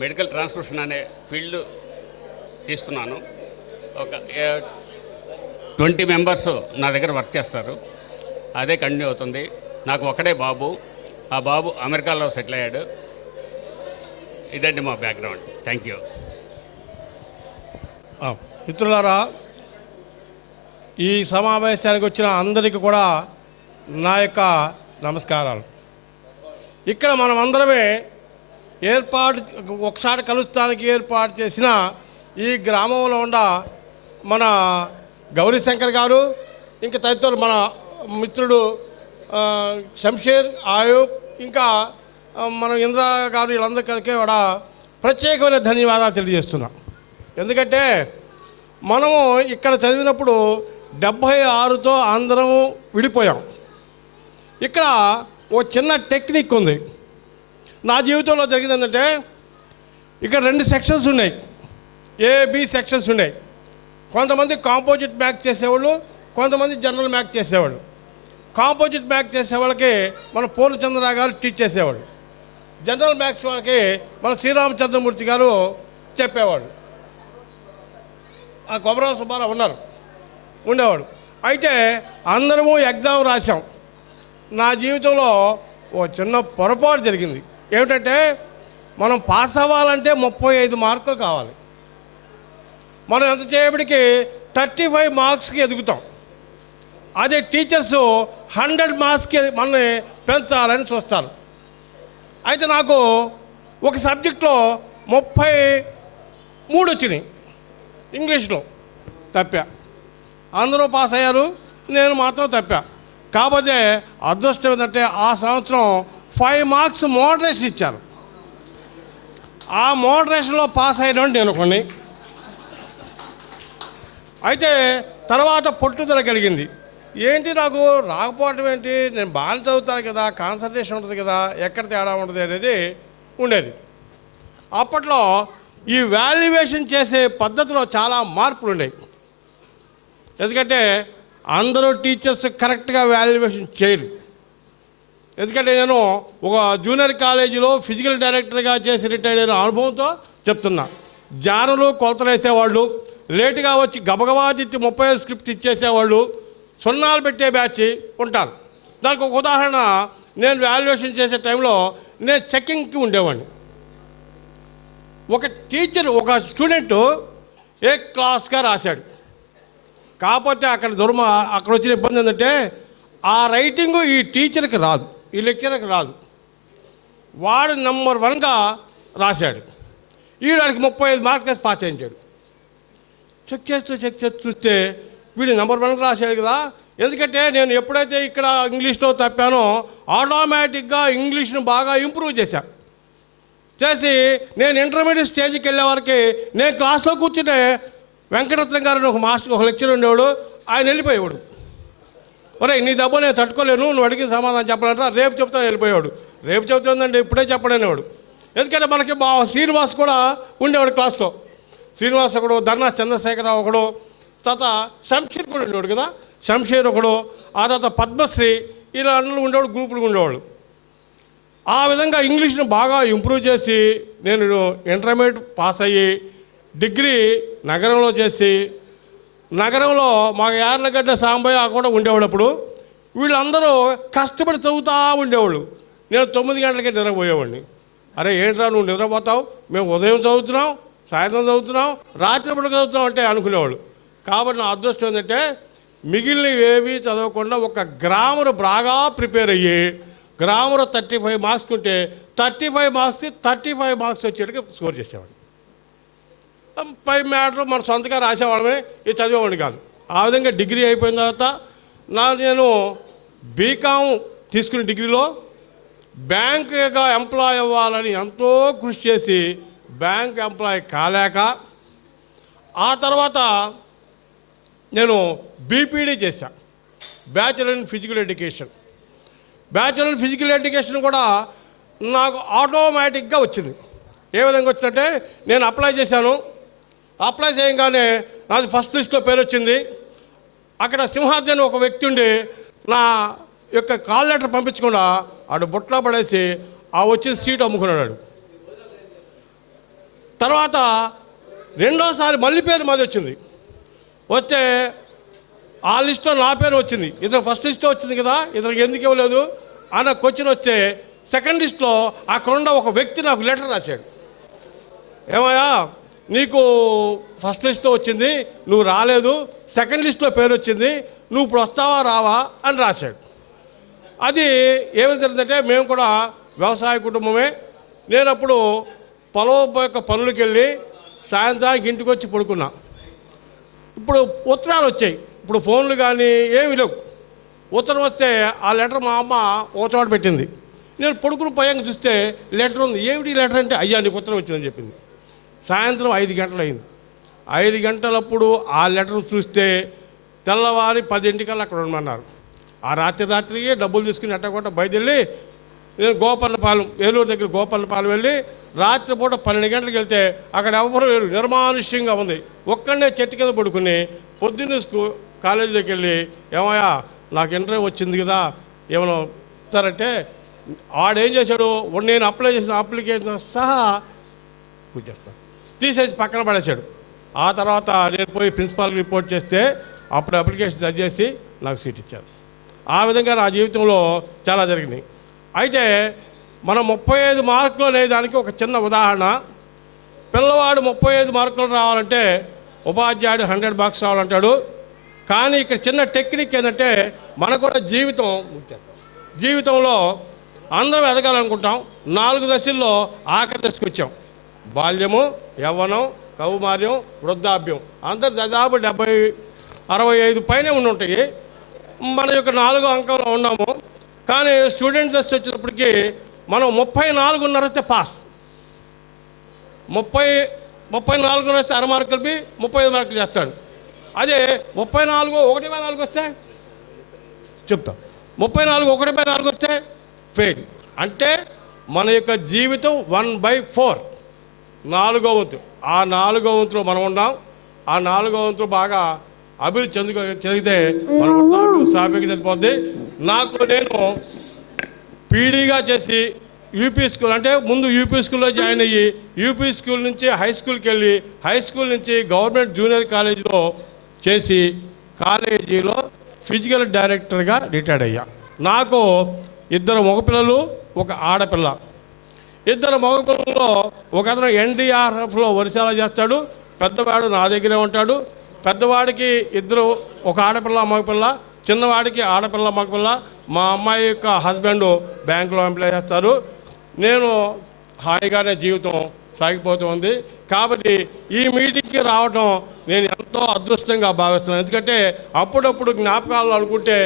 మెడికల్ ట్రాన్స్క్రిప్షన్ అనే ఫీల్డ్ తీసుకున్నాను. ఒక 20 మెంబర్స్ నా దగ్గర వర్క్ చేస్తారు. అదే కంటిన్యూ అవుతుంది. నాకు ఒకడే బాబు. ఆ బాబు అమెరికాలో సెటిల్ అయ్యాడు. ఇదండి మా బ్యాక్గ్రౌండ్. Thank you. మిత్రులారా, ఈ సమావేశానికి వచ్చిన అందరికీ కూడా నా యొక్క నమస్కారాలు. ఇక్కడ మనం అందరమే ఒకసారి కలుస్తానికి ఏర్పాటు చేసిన ఈ గ్రామంలో ఉన్న మన గౌరీశంకర్ గారు, ఇంకా తదితరులు మన మిత్రుడు శంషేర్ ఆయూబ్ ఇంకా మన ఇంద్రా గారు వీళ్ళందరికీ కూడా ప్రత్యేకమైన ధన్యవాదాలు తెలియజేస్తున్నా. ఎందుకంటే మనము ఇక్కడ చదివినప్పుడు 76తో అందరం విడిపోయాం. ఇక్కడ ఓ చిన్న టెక్నిక్ ఉంది. నా జీవితంలో జరిగింది ఏంటంటే, ఇక్కడ 2 సెక్షన్స్ ఉన్నాయి, ఏబి సెక్షన్స్ ఉన్నాయి. కొంతమంది కాంపోజిట్ మ్యాథ్స్ చేసేవాళ్ళు, కొంతమంది జనరల్ మ్యాథ్స్ చేసేవాళ్ళు. కాంపోజిట్ మ్యాథ్స్ చేసే వాళ్ళకి మన పూర్ణచంద్ర గారు టీచ్ చేసేవాడు. జనరల్ మ్యాథ్స్ వాళ్ళకి మన శ్రీరామచంద్రమూర్తి గారు చెప్పేవాడు. ఆ కొమరం సుబ్బారావు ఉండేవాడు. అయితే అందరము ఎగ్జామ్ రాసాం. నా జీవితంలో ఓ చిన్న పొరపాటు జరిగింది. ఏమిటంటే, మనం పాస్ అవ్వాలంటే 35 మార్కులు కావాలి. మనం ఎంతసేపటికి 35 మార్క్స్కి ఎదుగుతాం. అదే టీచర్స్ 100 మార్క్స్కి మనల్ని పెంచాలని చూస్తారు. అయితే నాకు ఒక సబ్జెక్ట్లో 33 వచ్చినాయి. ఇంగ్లీష్లో తప్పా. అందరూ పాస్ అయ్యారు, నేను మాత్రం తప్పా. కాకపోతే అదృష్టం ఏంటంటే, ఆ సంవత్సరం 5 మార్క్స్ మోడరేషన్ ఇచ్చారు. ఆ మోడరేషన్లో పాస్ అయినా నేను కొన్ని. అయితే తర్వాత పట్టుదల కలిగింది. ఏంటి నాకు రాకపోవటం ఏంటి, నేను బాగా చదువుతాను కదా, కాన్సన్ట్రేషన్ ఉంటుంది కదా, ఎక్కడ తేడా ఉంటుంది అనేది ఉండేది. అప్పట్లో ఈ వాల్యుయేషన్ చేసే పద్ధతిలో చాలా మార్పులు ఉండేవి. ఎందుకంటే అందరూ టీచర్స్ కరెక్ట్గా వాల్యుయేషన్ చేయరు. ఎందుకంటే నేను ఒక జూనియర్ కాలేజీలో ఫిజికల్ డైరెక్టర్గా చేసి రిటైర్ అయిన అనుభవంతో చెప్తున్నా. జానులు కొలతలు వేసేవాళ్ళు, లేటుగా వచ్చి గబగబాదిత్తి 35 స్క్రిప్ట్ ఇచ్చేసేవాళ్ళు, సున్నాలు పెట్టే బ్యాచ్ ఉంటారు. దానికి ఒక ఉదాహరణ, నేను వాల్యుయేషన్ చేసే టైంలో నేను చెక్కింగ్కి ఉండేవాడిని. ఒక టీచర్ ఒక స్టూడెంటు ఏ క్లాస్గా రాశాడు. కాకపోతే అక్కడ వచ్చిన ఇబ్బంది ఏంటంటే, ఆ రైటింగు ఈ టీచర్కి రాదు, ఈ లెక్చర్కి రాదు. వాడు నెంబర్ 1గా రాశాడు. వాడికి 35 మార్క్స్ పాస్ చేయించాడు. చెక్ చేస్తూ చూస్తే వీడు నెంబర్ 1గా రాశాడు కదా. ఎందుకంటే నేను ఎప్పుడైతే ఇక్కడ ఇంగ్లీష్లో తప్పానో ఆటోమేటిక్గా ఇంగ్లీష్ను బాగా ఇంప్రూవ్ చేసి నేను ఇంటర్మీడియట్ స్టేజ్కి వెళ్ళే వరకు నేను క్లాస్లో కూర్చుంటే వెంకటరత్నం గారు ఒక లెక్చర్ ఉండేవాడు. ఆయన వెళ్ళిపోయేవాడు. ఒరే నీ దెబ్బ నేను తట్టుకోలేను, నువ్వు అడిగిన సమాధానం చెప్పాలంటే రేపు చెప్తాను వెళ్ళిపోయాడు. రేపు చెప్తుందండి ఇప్పుడే చెప్పడనేవాడు. ఎందుకంటే మనకి మా శ్రీనివాస్ కూడా ఉండేవాడు క్లాస్లో. శ్రీనివాస్ ఒకడు, ధర్నా చంద్రశేఖరరావు ఒకడు, తర్వాత శంషీర్ కూడా ఉండేవాడు కదా, శంషీర్ ఒకడు, ఆ తర్వాత పద్మశ్రీ, ఇలా అన్నలు ఉండేవాడు, గ్రూపులు ఉండేవాడు. ఆ విధంగా ఇంగ్లీష్ను బాగా ఇంప్రూవ్ చేసి నేను ఇంటర్మీడియట్ పాస్ అయ్యి డిగ్రీ నగరంలో చేసి, నగరంలో మా యార్లగడ్డ సాంబయ్య కూడా ఉండేవాడు. అప్పుడు వీళ్ళందరూ కష్టపడి చదువుతూ ఉండేవాళ్ళు. నేను 9 గంటలకే నిద్రపోయేవాడిని. అరే ఏంట్రా నువ్వు నిద్రపోతావు, మేము ఉదయం చదువుతున్నాం, సాయంత్రం చదువుతున్నాం, రాత్రిపూట చదువుతున్నాం అంటే అనుకునేవాళ్ళు. కాబట్టి నా అదృష్టం ఏంటంటే, మిగిలినవి ఏవి చదవకుండా ఒక గ్రామర్ బాగా ప్రిపేర్ అయ్యి గ్రామర్ 35 మార్క్స్ ఉంటే 35 మార్క్స్కి 35 మార్క్స్ వచ్చేటికి స్కోర్ చేసేవాడు. పై మ్యాటర్ మన సొంతగా రాసేవాళ్ళమే, ఇది చదివేవాడిని కాదు. ఆ విధంగా డిగ్రీ అయిపోయిన తర్వాత నేను బీకామ్ తీసుకున్న డిగ్రీలో బ్యాంకుగా ఎంప్లాయ్ అవ్వాలని ఎంతో కృషి చేసి బ్యాంక్ ఎంప్లాయ్ కాలేక, ఆ తర్వాత నేను బీపీడీ చేశాను, bachelor in physical education. Bachelor in physical education కూడా నాకు ఆటోమేటిక్గా వచ్చింది. ఏ విధంగా వచ్చిందంటే, నేను అప్లై చేశాను. అప్లై చేయగానే నాది ఫస్ట్ లిస్ట్లో పేరు వచ్చింది. అక్కడ సింహాద్రి అని ఒక వ్యక్తి ఉండి నా యొక్క కాల్ లెటర్ పంపించకుండా ఆడు బుట్టలో పడేసి ఆ వచ్చిన సీట్ అమ్ముకున్నాడు. తర్వాత రెండోసారి మళ్ళీ పేరు మాది వచ్చింది. వస్తే ఆ లిస్ట్లో నా పేరు వచ్చింది. ఇతను ఫస్ట్ లిస్ట్లో వచ్చింది కదా, ఇతనికి ఎందుకు ఇవ్వలేదు అన్న క్వశ్చన్ వస్తే సెకండ్ లిస్ట్లో అక్కడున్న ఒక వ్యక్తి నాకు లెటర్ రాశాడు. ఏమయ్యా నీకు ఫస్ట్ లిస్ట్లో వచ్చింది, నువ్వు రాలేదు, సెకండ్ లిస్ట్లో పేరు వచ్చింది, నువ్వు ఇప్పుడు వస్తావా రావా అని రాశాడు. అది ఏమి జరిగిందంటే, మేము కూడా వ్యవసాయ కుటుంబమే. నేను అప్పుడు పొలం యొక్క పనులకు వెళ్ళి సాయంత్రానికి ఇంటికి వచ్చి పడుకున్నా. ఇప్పుడు ఉత్తరాలు వచ్చాయి, ఇప్పుడు ఫోన్లు కానీ ఏమీ లేవు. ఉత్తరం వస్తే ఆ లెటర్ మా అమ్మ ఓ చోట పెట్టింది. నేను పడుకుని పోయాక చూస్తే లెటర్ ఉంది. ఏమిటి లెటర్ అంటే, అయ్యా నీకు ఉత్తరం వచ్చిందని చెప్పింది. సాయంత్రం 5 గంటలు అయింది. 5 గంటలప్పుడు ఆ లెటర్ చూస్తే తెల్లవారి 10 అక్కడ ఉండమన్నారు. ఆ రాత్రికి డబ్బులు తీసుకుని ఎట్టకొట్ట బయలుదేరి నేను గోపన్నపాలెం, ఏలూరు దగ్గర గోపన్నపాలెం వెళ్ళి రాత్రిపూట 12 గంటలకు వెళ్తే అక్కడ ఎవరు లేరు, నిర్మానుష్యంగా ఉంది. ఒక్కడే చెట్టు కింద పడుకుని పొద్దున్నే కాలేజీలోకి వెళ్ళి, ఏమయ్యా నాకు ఇంటర్వ్యూ వచ్చింది కదా ఏమైనా ఇస్తారంటే, ఆడేం చేశాడు, నేను అప్లై చేసిన అప్లికేషన్ సహా పూజ చేస్తాను తీసేసి పక్కన పడేశాడు. ఆ తర్వాత నేను పోయి ప్రిన్సిపాల్కి రిపోర్ట్ చేస్తే అప్పుడు అప్లికేషన్ సరి చేసి నాకు సీట్ ఇచ్చారు. ఆ విధంగా నా జీవితంలో చాలా జరిగినాయి. అయితే మనం 35 మార్కులు అనే దానికి ఒక చిన్న ఉదాహరణ. పిల్లవాడు 35 మార్కులు రావాలంటే ఉపాధ్యాయుడు 100 మార్క్స్ రావాలంటాడు. కానీ ఇక్కడ చిన్న టెక్నిక్ ఏంటంటే, మనకు కూడా జీవితంలో అందరం ఎదగాలనుకుంటాం. 4 దశల్లో ఆఖరి దశకు వచ్చాం. బాల్యము, యవ్వనం, కౌమార్యం, వృద్ధాప్యం. అందరు దాదాపు 70-65 పైనే ఉండి ఉంటాయి. మన యొక్క 4వ అంకంలో ఉన్నాము. కానీ స్టూడెంట్ దశ వచ్చేటప్పటికి మనం 34.5 వస్తే పాస్. 34 వస్తే 6 మార్కులు కలిపి 35 మార్కులు చేస్తాడు. అదే 34 వస్తే చెప్తాం, 34 వస్తే ఫెయిల్. అంటే మన యొక్క జీవితం 1/4, 4వ వంతు. ఆ 4వ వంతులో మనం ఉన్నాం. ఆ 4వ వంతులో బాగా అభివృద్ధి చెందితే మన సాఫీగా తెలిసిపోద్ది. నేను పీడీగా చేసి యూపీ స్కూల్, అంటే ముందు యూపీ స్కూల్లో జాయిన్ అయ్యి యూపీ స్కూల్ నుంచి హై స్కూల్కి వెళ్ళి హై స్కూల్ నుంచి గవర్నమెంట్ జూనియర్ కాలేజీలో చేసి కాలేజీలో ఫిజికల్ డైరెక్టర్గా రిటైర్డ్ అయ్యా. నాకు 2 మగపిల్లలు, 1 ఆడపిల్ల. 2 మగపిల్లల్లో ఒక అతను NDRFలో వరిసాల చేస్తాడు. పెద్దవాడు నా దగ్గరే ఉంటాడు. పెద్దవాడికి 2, 1 ఆడపిల్ల మగపిల్ల, చిన్నవాడికి ఆడపిల్ల మగపిల్ల. మా అమ్మాయి యొక్క హస్బెండ్ బ్యాంకులో ఎంప్లాయ్ చేస్తారు. నేను హాయిగానే జీవితం సాగిపోతుంది. కాబట్టి ఈ మీటింగ్కి రావడం నేను ఎంతో అదృష్టంగా భావిస్తున్నాను. ఎందుకంటే అప్పుడప్పుడు జ్ఞాపకాలు అనుకుంటే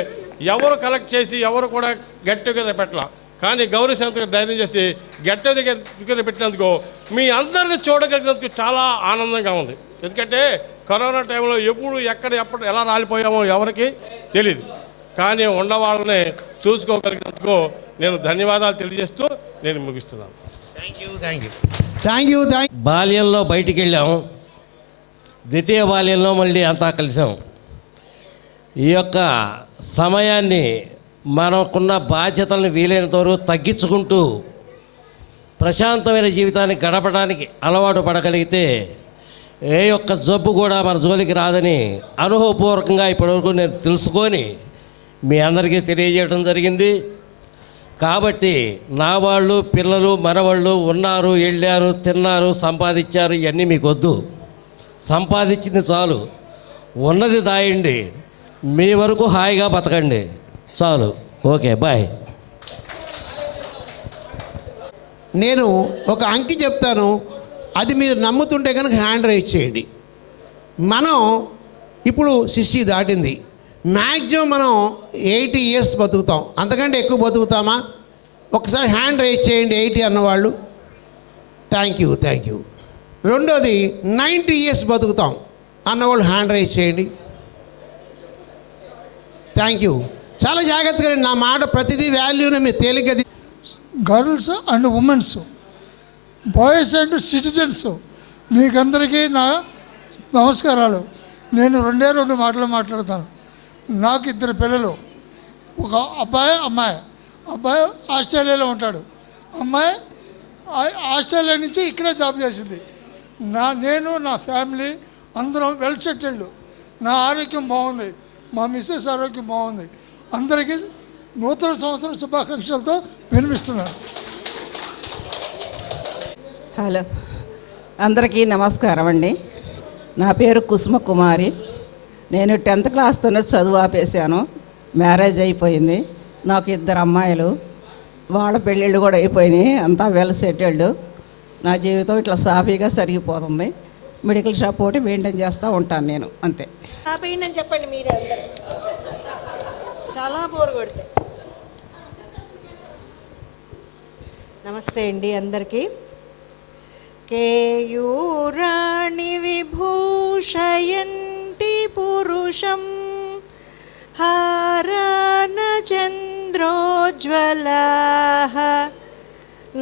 ఎవరు కలెక్ట్ చేసి ఎవరు కూడా గెట్ టుగెదర్ పెట్టాల. కానీ గౌరీ శాంతిగా ధైర్యం చేసి గెట్ టుగెదర్ పెట్టినందుకు మీ అందరినీ చూడగలిగినందుకు చాలా ఆనందంగా ఉంది. ఎందుకంటే కరోనా టైంలో ఎప్పుడు ఎప్పుడు ఎలా రాలిపోయామో ఎవరికి తెలియదు. కానీ ఉన్నవాళ్ళని చూసుకోగలిగినందుకు నేను ధన్యవాదాలు తెలియజేస్తూ నేను ముగిస్తున్నాను. Thank you. బాల్యంలో బయటికి వెళ్ళాం, ద్వితీయ బాల్యంలో మళ్ళీ అంతా కలిసాం. ఈ యొక్క సమయాన్ని మనకున్న బాధ్యతలను వీలైనంత వరకు తగ్గించుకుంటూ ప్రశాంతమైన జీవితాన్ని గడపడానికి అలవాటు పడగలిగితే ఏ యొక్క జబ్బు కూడా మన జోలికి రాదని అనుభవపూర్వకంగా ఇప్పటివరకు నేను తెలుసుకొని మీ అందరికీ తెలియజేయడం జరిగింది. కాబట్టి నా వాళ్ళు, పిల్లలు, మనవాళ్ళు ఉన్నారు, వెళ్ళారు, తిన్నారు, సంపాదించారు, ఇవన్నీ మీకు వద్దు. సంపాదించింది చాలు, ఉన్నది దాయండి, మీ వరకు హాయిగా బతకండి చాలు. Okay, bye. నేను ఒక అంకి చెప్తాను, అది మీరు నమ్ముతుంటే కనుక హ్యాండ్ రైజ్ చేయండి. మనం ఇప్పుడు 60 దాటింది. మ్యాక్సిమం మనం 80 years బతుకుతాం. అంతకంటే ఎక్కువ బతుకుతామా? ఒకసారి హ్యాండ్ రైజ్ చేయండి 80 అన్నవాళ్ళు. Thank you. రెండోది 90 years బతుకుతాం అన్నవాళ్ళు హ్యాండ్ రైజ్ చేయండి. Thank you. చాలా జాగ్రత్తగా నా మాట ప్రతిదీ వాల్యూనే మీరు తేలిగ్గా. Girls and women's, boys and citizens, మీకందరికీ నా నమస్కారాలు. నేను 2 మాటలు మాట్లాడతాను. నాకు 2 పిల్లలు, ఒక అబ్బాయి, అమ్మాయి. అబ్బాయి ఆస్ట్రేలియాలో ఉంటాడు, అమ్మాయి ఆస్ట్రేలియా నుంచి ఇక్కడే జాబ్ చేసింది. నేను నా ఫ్యామిలీ అందరం వెల్ సెటిల్డ్. నా ఆరోగ్యం బాగుంది, మా మిస్సెస్ ఆరోగ్యం బాగుంది. అందరికీ నూతన సంవత్సర శుభాకాంక్షలతో వినిపిస్తున్నాను. హలో, అందరికీ నమస్కారం అండి. నా పేరు కుసుమ కుమారి. నేను 10th క్లాస్తోనే చదువు ఆపేశాను. మ్యారేజ్ అయిపోయింది. నాకు 2 అమ్మాయిలు, వాళ్ళ పెళ్ళిళ్ళు కూడా అయిపోయినాయి. అంతా వెల్ సెటిల్డ్. నా జీవితం ఇట్లా సాఫీగా సరిగిపోతుంది. మెడికల్ షాప్ ఒకటి మెయింటైన్ చేస్తూ ఉంటాను నేను, అంతే. చెప్పండి మీరే అందరూ. చాలా బోర్ కొడతాయి. నమస్తే అండి అందరికీ. కేయూరాణి విభూషయంతి పురుషం హారాన చంద్రోజ్వలాః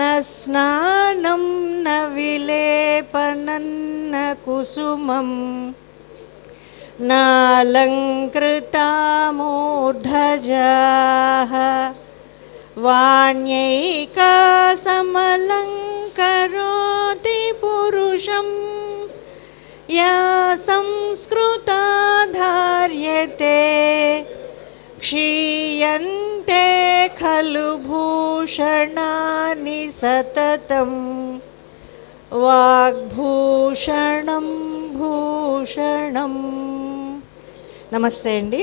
న స్నానం న విలేపనం న కుసుమం నాలంకృతామూర్ధజాః వాణ్యైకా సమలంకరోతి పురుషం యా సంస్కృతా ధార్యతే క్షీయంతే ఖలు భూషణాని సతతం వాగ్భూషణం భూషణం. నమస్తే అండి.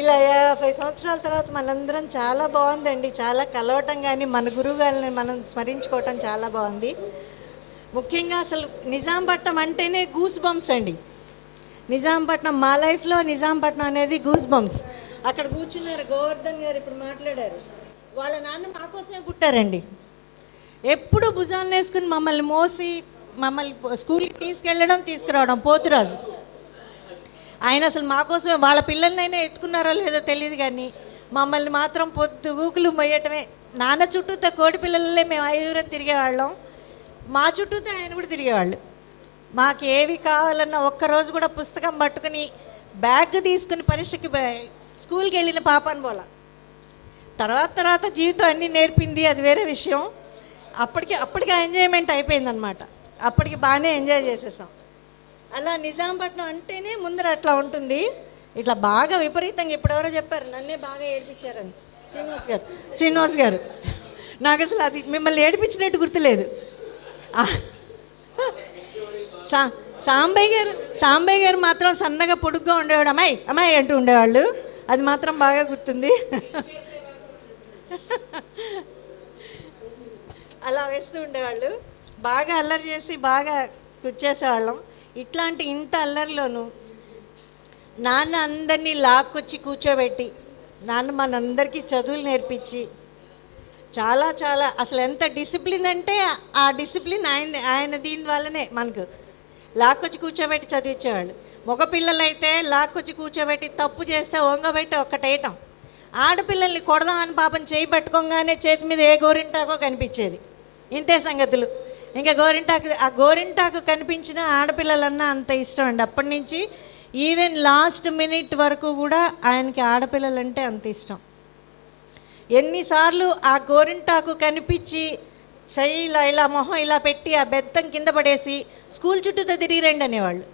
ఇలా 50 సంవత్సరాల తర్వాత మనందరం చాలా బాగుందండి. చాలా కలవటం కానీ మన గురువు గారిని మనం స్మరించుకోవటం చాలా బాగుంది. ముఖ్యంగా అసలు నిజాంపట్నం అంటేనే గూస్ బంప్స్ అండి. నిజాంపట్నం మా లైఫ్లో నిజాంపట్నం అనేది గూస్ బంప్స్. అక్కడ కూర్చున్నారు గోవర్ధన్ గారు, ఇప్పుడు మాట్లాడారు. వాళ్ళ నాన్న మా కోసమే పుట్టారండి. ఎప్పుడు భుజాలను వేసుకుని మమ్మల్ని మోసి మమ్మల్ని స్కూల్కి తీసుకెళ్ళడం తీసుకురావడం పోతురాజు. ఆయన అసలు మా కోసమే, వాళ్ళ పిల్లలనైనా ఎత్తుకున్నారో లేదో తెలియదు కానీ మమ్మల్ని మాత్రం పొద్దుగూకులు మొయ్యటమే. నాన్న చుట్టూతో కోడి పిల్లలే మేము 5 తిరిగేవాళ్ళం. మా చుట్టూతో ఆయన కూడా తిరిగేవాళ్ళు. మాకు ఏవి కావాలన్నా ఒక్కరోజు కూడా పుస్తకం పట్టుకుని బ్యాగ్ తీసుకుని పరీక్షకి స్కూల్కి వెళ్ళిన పాపని పోలా. తర్వాత జీవితం అన్నీ నేర్పింది, అది వేరే విషయం. అప్పటికి ఎంజాయ్మెంట్ అయిపోయిందనమాట. అప్పటికి బాగానే ఎంజాయ్ చేసేసాం. అలా నిజాంపట్నం అంటేనే ముందర అట్లా ఉంటుంది. ఇట్లా బాగా విపరీతంగా ఇప్పుడెవరో చెప్పారు నన్నే బాగా ఏడిపించారని, శ్రీనివాస్ గారు. నాకు అసలు అది మిమ్మల్ని ఏడిపించినట్టు గుర్తులేదు. సాంబయ్య గారు మాత్రం సన్నగా పొడుగ్గా ఉండేవాడు. అమ్మాయి అంటూ ఉండేవాళ్ళు. అది మాత్రం బాగా గుర్తుంది. అలా వేస్తూ ఉండేవాళ్ళు. బాగా అల్లరి చేసి బాగా కూర్చేసేవాళ్ళం. ఇట్లాంటి ఇంత అల్లరిలోనూ నాన్న అందరినీ లాక్కొచ్చి కూర్చోబెట్టి నాన్న మనందరికీ చదువులు నేర్పించి చాలా చాలా అసలు ఎంత డిసిప్లిన్ అంటే ఆ డిసిప్లిన్ ఆయన దీని వల్లనే మనకు లాక్కొచ్చి కూర్చోబెట్టి చదివించేవాళ్ళు. మగపిల్లలైతే లాక్కొచ్చి కూర్చోబెట్టి తప్పు చేస్తే వంగబెట్టి ఒక్కటేయటం. ఆడపిల్లల్ని కొడదామని పాపం చేయి పట్టుకోగానే చేతి మీద ఏ గోరింటాకో కనిపించేది. ఇంతే సంగతులు. ఇంకా గోరింటాకు కనిపించిన ఆడపిల్లలన్నా అంత ఇష్టం అండి. అప్పటి నుంచి ఈవెన్ లాస్ట్ మినిట్ వరకు కూడా ఆయనకి ఆడపిల్లలంటే అంత ఇష్టం. ఎన్నిసార్లు ఆ గోరింటాకు కనిపించి చెయ్యి ఇలా మొహం ఇలా పెట్టి ఆ బెత్తం కింద పడేసి స్కూల్ చుట్టూతో తిరిగి రండి అనేవాళ్ళు.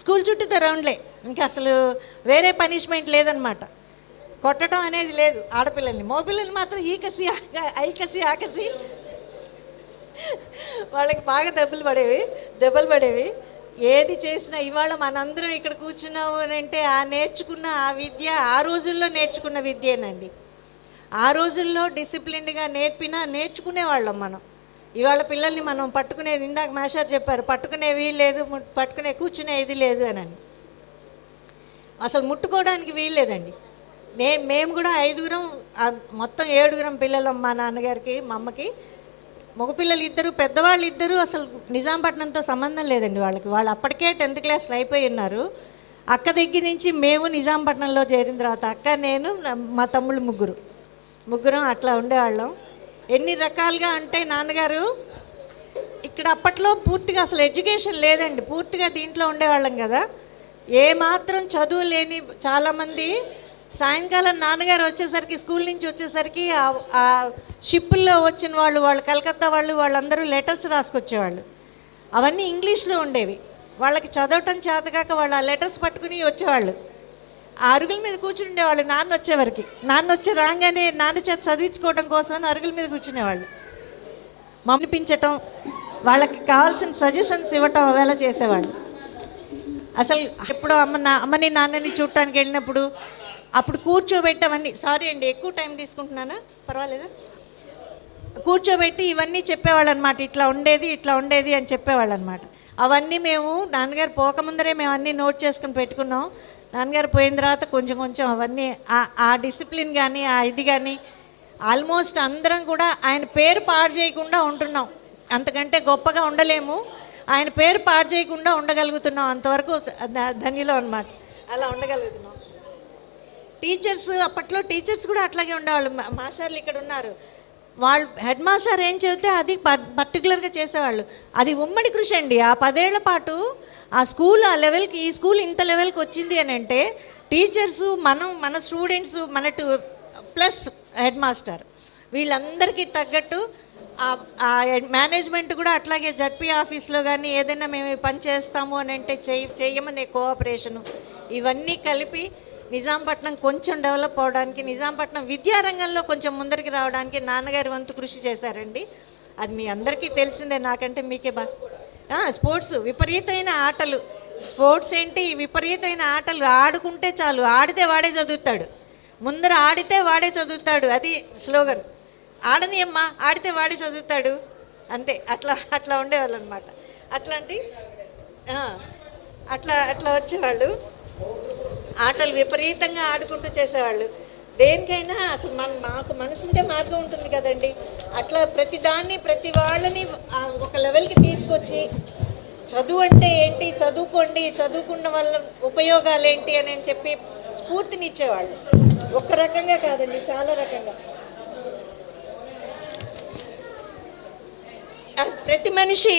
స్కూల్ చుట్టూతో రౌండ్లే, ఇంకా అసలు వేరే పనిష్మెంట్ లేదనమాట. కొట్టడం అనేది లేదు ఆడపిల్లల్ని. మగపిల్లల్ని మాత్రం ఐకసి ఆకసి వాళ్ళకి బాగా దెబ్బలు పడేవి. ఏది చేసినా ఇవాళ మనందరం ఇక్కడ కూర్చున్నాము అని అంటే ఆ నేర్చుకున్న ఆ విద్య ఆ రోజుల్లో నేర్చుకున్న విద్యేనండి. ఆ రోజుల్లో డిసిప్లిన్డ్గా నేర్చుకునేవాళ్ళం మనం. ఇవాళ పిల్లల్ని మనం పట్టుకునేది, ఇందాక మాస్టర్ చెప్పారు, పట్టుకునేవి లేదు, కూర్చునేది లేదు అని. అసలు ముట్టుకోవడానికి వీల్లేదండి. మేము కూడా 5 మొత్తం 7 పిల్లలం. మా నాన్నగారికి మా అమ్మకి మగపిల్లలు 2, పెద్దవాళ్ళు 2. అసలు నిజాంపట్నంతో సంబంధం లేదండి వాళ్ళకి. వాళ్ళు అప్పటికే 10th క్లాస్లో అయిపోయి ఉన్నారు. అక్క దగ్గర నుంచి మేము నిజాంపట్నంలో చేరిన తర్వాత అక్క, నేను, మా తమ్ముళ్ళు ముగ్గురం అట్లా ఉండేవాళ్ళం. ఎన్ని రకాలుగా అంటే నాన్నగారు ఇక్కడ అప్పట్లో పూర్తిగా అసలు ఎడ్యుకేషన్ లేదండి. పూర్తిగా దీంట్లో ఉండేవాళ్ళం కదా. ఏమాత్రం చదువు లేని చాలామంది సాయంకాలం నాన్నగారు వచ్చేసరికి, స్కూల్ నుంచి వచ్చేసరికి ఆ షిప్పుల్లో వచ్చిన వాళ్ళు కలకత్తా వాళ్ళందరూ లెటర్స్ రాసుకొచ్చేవాళ్ళు. అవన్నీ ఇంగ్లీష్లో ఉండేవి. వాళ్ళకి చదవటం చేతకాక వాళ్ళు ఆ లెటర్స్ పట్టుకుని వచ్చేవాళ్ళు. ఆ అరుగుల మీద కూర్చుని ఉండేవాళ్ళు నాన్న వచ్చేవరకు. నాన్న వచ్చి రాగానే నాన్న చేత చదివించుకోవడం కోసం అరుగుల మీద కూర్చునేవాళ్ళు. మమ్మల్నిపించటం, వాళ్ళకి కావాల్సిన సజెషన్స్ ఇవ్వటం అవేలా చేసేవాళ్ళు. అసలు ఎప్పుడో అమ్మని నాన్నని చూడటానికి వెళ్ళినప్పుడు అప్పుడు కూర్చోబెట్టవన్నీ. సారీ అండి, ఎక్కువ టైం తీసుకుంటున్నానా? పర్వాలేదా? కూర్చోబెట్టి ఇవన్నీ చెప్పేవాళ్ళు అనమాట. ఇట్లా ఉండేది అని చెప్పేవాళ్ళు అనమాట. అవన్నీ మేము నాన్నగారు పోకముందరే మేము అన్నీ నోట్ చేసుకుని పెట్టుకున్నాం. నాన్నగారు పోయిన తర్వాత కొంచెం కొంచెం అవన్నీ ఆ డిసిప్లిన్ కానీ ఆ ఇది కానీ ఆల్మోస్ట్ అందరం కూడా ఆయన పేరు పాడు చేయకుండా ఉంటున్నాం. అంతకంటే గొప్పగా ఉండలేము. ఆయన పేరు పాడు చేయకుండా ఉండగలుగుతున్నాం. అంతవరకు ధన్యులు అనమాట. అలా ఉండగలుగుతున్నాం. టీచర్స్, అప్పట్లో టీచర్స్ కూడా అట్లాగే ఉండేవాళ్ళు. మాస్టర్లు ఇక్కడ ఉన్నారు, వాళ్ళు హెడ్ మాస్టర్ ఏం చెబితే అది పర్టికులర్గా చేసేవాళ్ళు. అది ఉమ్మడి కృషి అండి. ఆ 10 ఏళ్ల పాటు ఆ స్కూల్ ఆ లెవెల్కి, ఈ స్కూల్ ఇంత లెవెల్కి వచ్చింది అని అంటే టీచర్సు, మన స్టూడెంట్స్, ప్లస్ హెడ్ మాస్టర్, వీళ్ళందరికీ తగ్గట్టు ఆ మేనేజ్మెంట్ కూడా అట్లాగే జడ్పీ ఆఫీస్లో కానీ ఏదైనా మేము పని చేస్తాము అని అంటే చెయ్యమనే కోఆపరేషను, ఇవన్నీ కలిపి నిజాంపట్నం కొంచెం డెవలప్ అవడానికి, నిజాంపట్నం విద్యారంగంలో కొంచెం ముందరికి రావడానికి నాన్నగారి వంతు కృషి చేశారండి. అది మీ అందరికీ తెలిసిందే, నాకంటే మీకే స్పోర్ట్స్, విపరీతమైన ఆటలు. స్పోర్ట్స్ ఏంటి, విపరీతమైన ఆటలు. ఆడుకుంటే చాలు, ఆడితే వాడే చదువుతాడు. ముందర ఆడితే వాడే చదువుతాడు, అది స్లోగన్. ఆడని అమ్మా, ఆడితే వాడే చదువుతాడు, అంతే. అట్లా ఉండేవాళ్ళు అనమాట. అట్లా వచ్చేవాళ్ళు. ఆటలు విపరీతంగా ఆడుకుంటూ చేసేవాళ్ళు. దేనికైనా అసలు మాకు మనసుంటే మార్గం ఉంటుంది కదండి. అట్లా ప్రతి వాళ్ళని ఒక లెవెల్కి తీసుకొచ్చి చదువు అంటే ఏంటి, చదువుకోండి, చదువుకున్న వల్ల ఉపయోగాలు ఏంటి అని చెప్పి స్ఫూర్తినిచ్చేవాళ్ళు. ఒక్క రకంగా కాదండి, చాలా రకంగా. ప్రతి మనిషి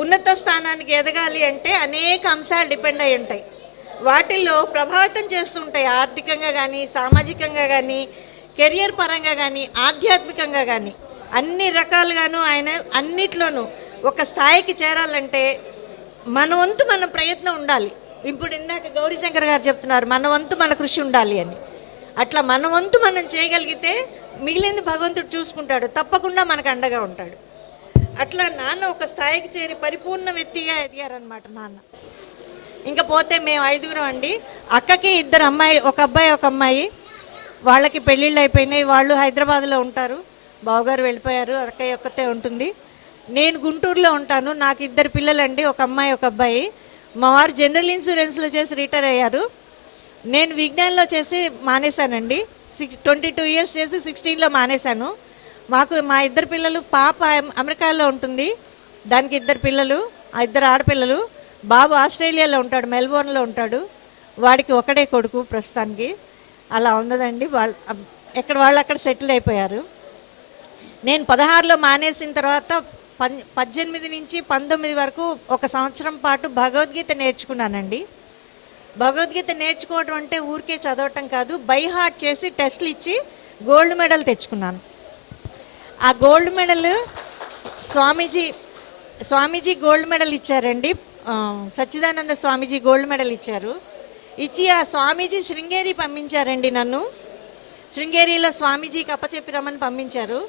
ఉన్నత స్థానానికి ఎదగాలి అంటే అనేక అంశాలు డిపెండ్ అయి ఉంటాయి. వాటిల్లో ప్రభావితం చేస్తుంటాయి. ఆర్థికంగా కానీ, సామాజికంగా కానీ, కెరియర్ పరంగా కానీ, ఆధ్యాత్మికంగా కానీ, అన్ని రకాలుగాను ఆయన అన్నిట్లోనూ ఒక స్థాయికి చేరాలంటే మన వంతు మన ప్రయత్నం ఉండాలి. ఇప్పుడు ఇందాక గౌరీశంకర్ గారు చెప్తున్నారు, మన వంతు మన కృషి ఉండాలి అని. అట్లా మన వంతు మనం చేయగలిగితే మిగిలింది భగవంతుడు చూసుకుంటాడు, తప్పకుండా మనకు అండగా ఉంటాడు. అట్లా నాన్న ఒక స్థాయికి చేరి పరిపూర్ణ వ్యక్తిగా ఎదిగారనమాట నాన్న. ఇంకా పోతే మేము 5గురం అండి. అక్కకి 2 అమ్మాయి, ఒక అబ్బాయి ఒక అమ్మాయి. వాళ్ళకి పెళ్ళిళ్ళు అయిపోయినాయి. వాళ్ళు హైదరాబాద్లో ఉంటారు, బావగారు వెళ్ళిపోయారు, అక్కయ్య ఒక్కతే ఉంటుంది. నేను గుంటూరులో ఉంటాను. నాకు 2 పిల్లలండి, ఒక అమ్మాయి ఒక అబ్బాయి. మా వారు జనరల్ ఇన్సూరెన్స్లో చేసి రిటైర్ అయ్యారు. నేను విజ్ఞాన్లో చేసి మానేశానండి. 22 ఇయర్స్ చేసి 16లో మానేశాను. మా 2 పిల్లలు, పాప అమెరికాలో ఉంటుంది, దానికి 2 పిల్లలు, 2 ఆడపిల్లలు. బాబు ఆస్ట్రేలియాలో ఉంటాడు, మెల్బోర్న్లో ఉంటాడు. వాడికి ఒకడే కొడుకు ప్రస్తుతానికి. అలా ఉన్నదండి. వాళ్ళు అక్కడ సెటిల్ అయిపోయారు. నేను 16లో మానేసిన తర్వాత 18 నుంచి 19 వరకు 1 సంవత్సరం పాటు భగవద్గీత నేర్చుకున్నానండి. భగవద్గీత నేర్చుకోవడం అంటే ఊరికే చదవటం కాదు, బై హార్ట్ చేసి టెస్టులు ఇచ్చి గోల్డ్ మెడల్ తెచ్చుకున్నాను. ఆ గోల్డ్ మెడల్ స్వామీజీ గోల్డ్ మెడల్ ఇచ్చారండి. సచ్చిదానంద స్వామీజీ గోల్డ్ మెడల్ ఇచ్చారు. ఇచ్చి ఆ స్వామీజీ శృంగేరి పంపించారండి నన్ను. శృంగేరిలో స్వామీజీకి అప్పచెప్పి రమ్మని పంపించారు.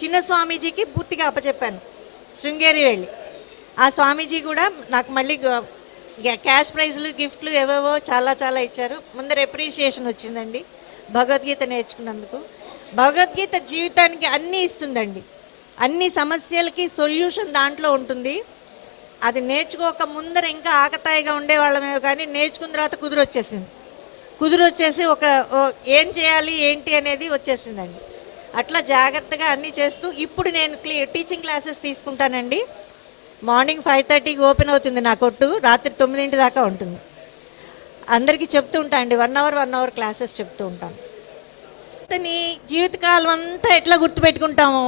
చిన్న స్వామీజీకి పూర్తిగా అప్పచెప్పాను శృంగేరి వెళ్ళి. ఆ స్వామీజీ కూడా నాకు మళ్ళీ క్యాష్ ప్రైజ్లు, గిఫ్ట్లు ఏవేవో చాలా చాలా ఇచ్చారు. ముందర ఎప్రిషియేషన్ వచ్చిందండి భగవద్గీత నేర్చుకున్నందుకు. భగవద్గీత జీవితానికి అన్నీ ఇస్తుందండి. అన్ని సమస్యలకి సొల్యూషన్ దాంట్లో ఉంటుంది. అది నేర్చుకోక ముందర ఇంకా ఆకతాయిగా ఉండేవాళ్ళమేమో, కానీ నేర్చుకున్న తర్వాత కుదురొచ్చేసి ఏం చేయాలి ఏంటి అనేది వచ్చేసిందండి. అట్లా జాగ్రత్తగా అన్నీ చేస్తూ ఇప్పుడు నేను టీచింగ్ క్లాసెస్ తీసుకుంటానండి. మార్నింగ్ 5:30కి ఓపెన్ అవుతుంది నా కొట్టు, రాత్రి 9 దాకా ఉంటుంది. అందరికీ చెప్తూ ఉంటాను అండి, 1 అవర్ క్లాసెస్ చెప్తూ ఉంటాను. అతని జీవితకాలం అంతా ఎట్లా గుర్తుపెట్టుకుంటామో,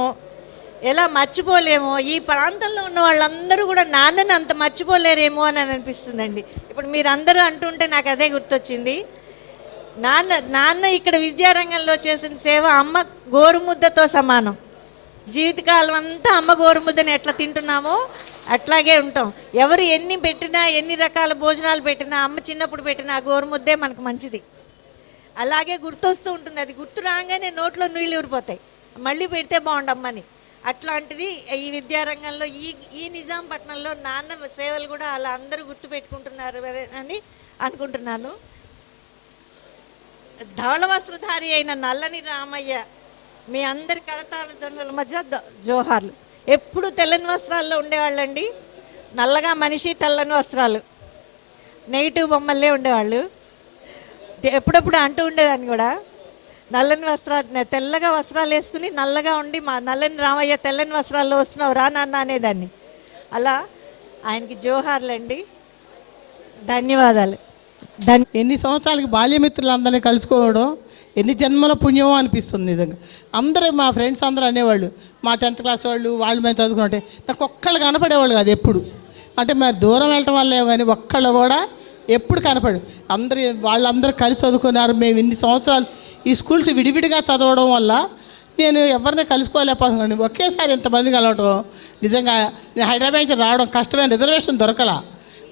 ఎలా మర్చిపోలేమో. ఈ ప్రాంతంలో ఉన్న వాళ్ళందరూ కూడా నాన్నని అంత మర్చిపోలేరేమో అని అనిపిస్తుందండి. ఇప్పుడు మీరు అందరూ అంటుంటే నాకు అదే గుర్తొచ్చింది. నాన్న ఇక్కడ విద్యారంగంలో చేసిన సేవ అమ్మ గోరుముద్దతో సమానం. జీవితకాలం అంతా అమ్మ గోరుముద్దని ఎట్లా తింటున్నామో అట్లాగే ఉంటాం. ఎవరు ఎన్ని పెట్టినా, ఎన్ని రకాల భోజనాలు పెట్టినా, అమ్మ చిన్నప్పుడు పెట్టిన ఆ గోరుముద్దే మనకు మంచిది. అలాగే గుర్తొస్తూ ఉంటుంది. అది గుర్తు రాగానే నోట్లో నీళ్ళు ఊరిపోతాయి, మళ్ళీ పెడితే బాగుండమ్మని. అట్లాంటిది ఈ విద్యారంగంలో ఈ నిజాంపట్నంలో నాన్న సేవలు కూడా అలా అందరూ గుర్తుపెట్టుకుంటున్నారు అని అనుకుంటున్నాను. ధవళ వస్త్రధారి అయిన నల్లని రామయ్య మీ అందరి కరతాళ ధ్వనుల మధ్య జోహార్లు. ఎప్పుడు తెల్లని వస్త్రాల్లో ఉండేవాళ్ళండి. నల్లగా మనిషి, తెల్లని వస్త్రాలు, నెగిటివ్ బొమ్మల్లే ఉండేవాళ్ళు. ఎప్పుడప్పుడు అంటూ ఉండేదాన్ని కూడా, నల్లని వస్త్రాలు, తెల్లగా వస్త్రాలు వేసుకుని నల్లగా ఉండి, మా నల్లని రామయ్య తెల్లని వస్త్రాల్లో వస్తున్నావు రా నాన్న అనేదాన్ని. అలా ఆయనకి జోహార్లండి. ధన్యవాదాలు. ఎన్ని సంవత్సరాలకి బాల్యమిత్రులందరినీ కలుసుకోవడం ఎన్ని జన్మల పుణ్యమో అనిపిస్తుంది నిజంగా. అందరూ మా ఫ్రెండ్స్ అందరూ అనేవాళ్ళు, మా 10th క్లాస్ వాళ్ళు మేము చదువుకుంటే నాకు ఒక్కళ్ళు కనపడేవాళ్ళు కాదు ఎప్పుడు. అంటే మరి దూరం వెళ్ళటం వల్ల కానీ ఒక్కళ్ళు కూడా ఎప్పుడు కనపడు. వాళ్ళందరూ కలిసి చదువుకున్నారు. మేము ఇన్ని సంవత్సరాలు ఈ స్కూల్స్ విడివిడిగా చదవడం వల్ల నేను ఎవరిని కలుసుకోలేకపోతున్నాను. ఒకేసారి ఇంతమంది కలవటం నిజంగా. నేను హైదరాబాద్ నుంచి రావడం కష్టమైన, రిజర్వేషన్ దొరకలా,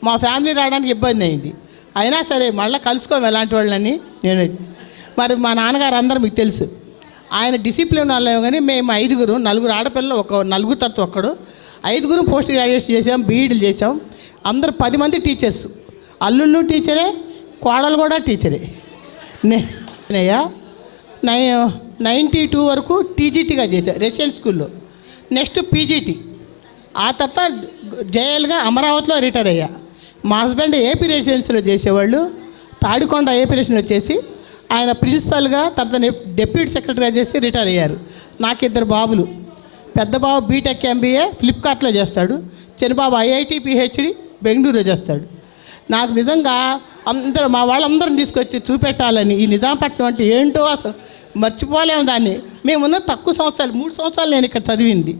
మా ఫ్యామిలీ రావడానికి ఇబ్బంది అయింది. అయినా సరే మళ్ళీ కలుసుకోము ఎలాంటి వాళ్ళని. నేను మరి మా నాన్నగారు అందరూ మీకు తెలుసు, ఆయన డిసిప్లిన్ వల్ల కానీ మేము 5 4 ఆడపిల్లలు, ఒక 4 తర్వాత ఒక్కడు, 5 పోస్ట్ గ్రాడ్యుయేషన్ చేసాం, బీఈడీలు చేసాం. అందరూ 10 మంది టీచర్స్. అల్లుళ్ళు టీచరే, కోడలు కూడా టీచరే. నేనయ్యా 92 వరకు టీజీటీగా చేశాను రెసిడెంట్ స్కూల్లో. నెక్స్ట్ పీజీటీ, ఆ తర్వాత జేఎల్గా అమరావతిలో రిటైర్ అయ్యా. మా హస్బెండ్ ఏపీ రెసిడెన్సీలో చేసేవాళ్ళు. తాడికొండ ఏపీ రెసిడెన్సీలో వచ్చేసి ఆయన ప్రిన్సిపల్గా, తర్వాత డెప్యూటీ సెక్రటరీగా చేసి రిటైర్ అయ్యారు. నాకు 2 బాబులు. పెద్ద బాబు బీటెక్ ఎంబీఏ ఫ్లిప్కార్ట్లో చేస్తాడు. చిన్నబాబు ఐఐటి పిహెచ్డి బెంగళూరులో చేస్తాడు. నాకు నిజంగా అందరూ మా వాళ్ళందరం తీసుకొచ్చి చూపెట్టాలని, ఈ నిజాంపట్నం అంటే ఏంటో అసలు మర్చిపోలేము దాన్ని. మేమున్న తక్కువ సంవత్సరాలు, 3 సంవత్సరాలు నేను ఇక్కడ చదివింది.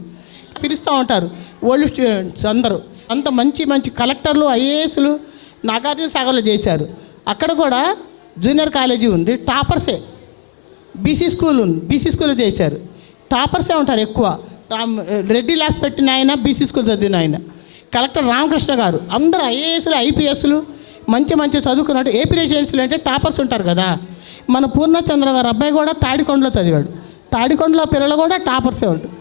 పిలుస్తూ ఉంటారు ఓల్డ్ స్టూడెంట్స్ అందరూ. అంత మంచి మంచి కలెక్టర్లు, ఐఏఎస్లు నాగార్జున సాగర్లో చేశారు. అక్కడ కూడా జూనియర్ కాలేజీ ఉంది, టాపర్సే. బీసీ స్కూల్ ఉంది, బీసీ స్కూల్లో చేశారు. టాపర్సే ఉంటారు ఎక్కువ. రెడ్డి ల్యాబ్స్ పెట్టిన ఆయన, బీసీ స్కూల్ చదివిన ఆయన. కలెక్టర్ రామకృష్ణ గారు, అందరూ ఐఏఎస్లు, ఐపీఎస్లు మంచి మంచి చదువుకున్నట్టు. ఏపీ రెసిడెన్సీలు అంటే టాపర్స్ ఉంటారు కదా. మన పూర్ణచంద్ర గారు అబ్బాయి కూడా తాడికొండలో చదివాడు. తాడికొండలో పిల్లలు కూడా టాపర్సే ఉంటారు.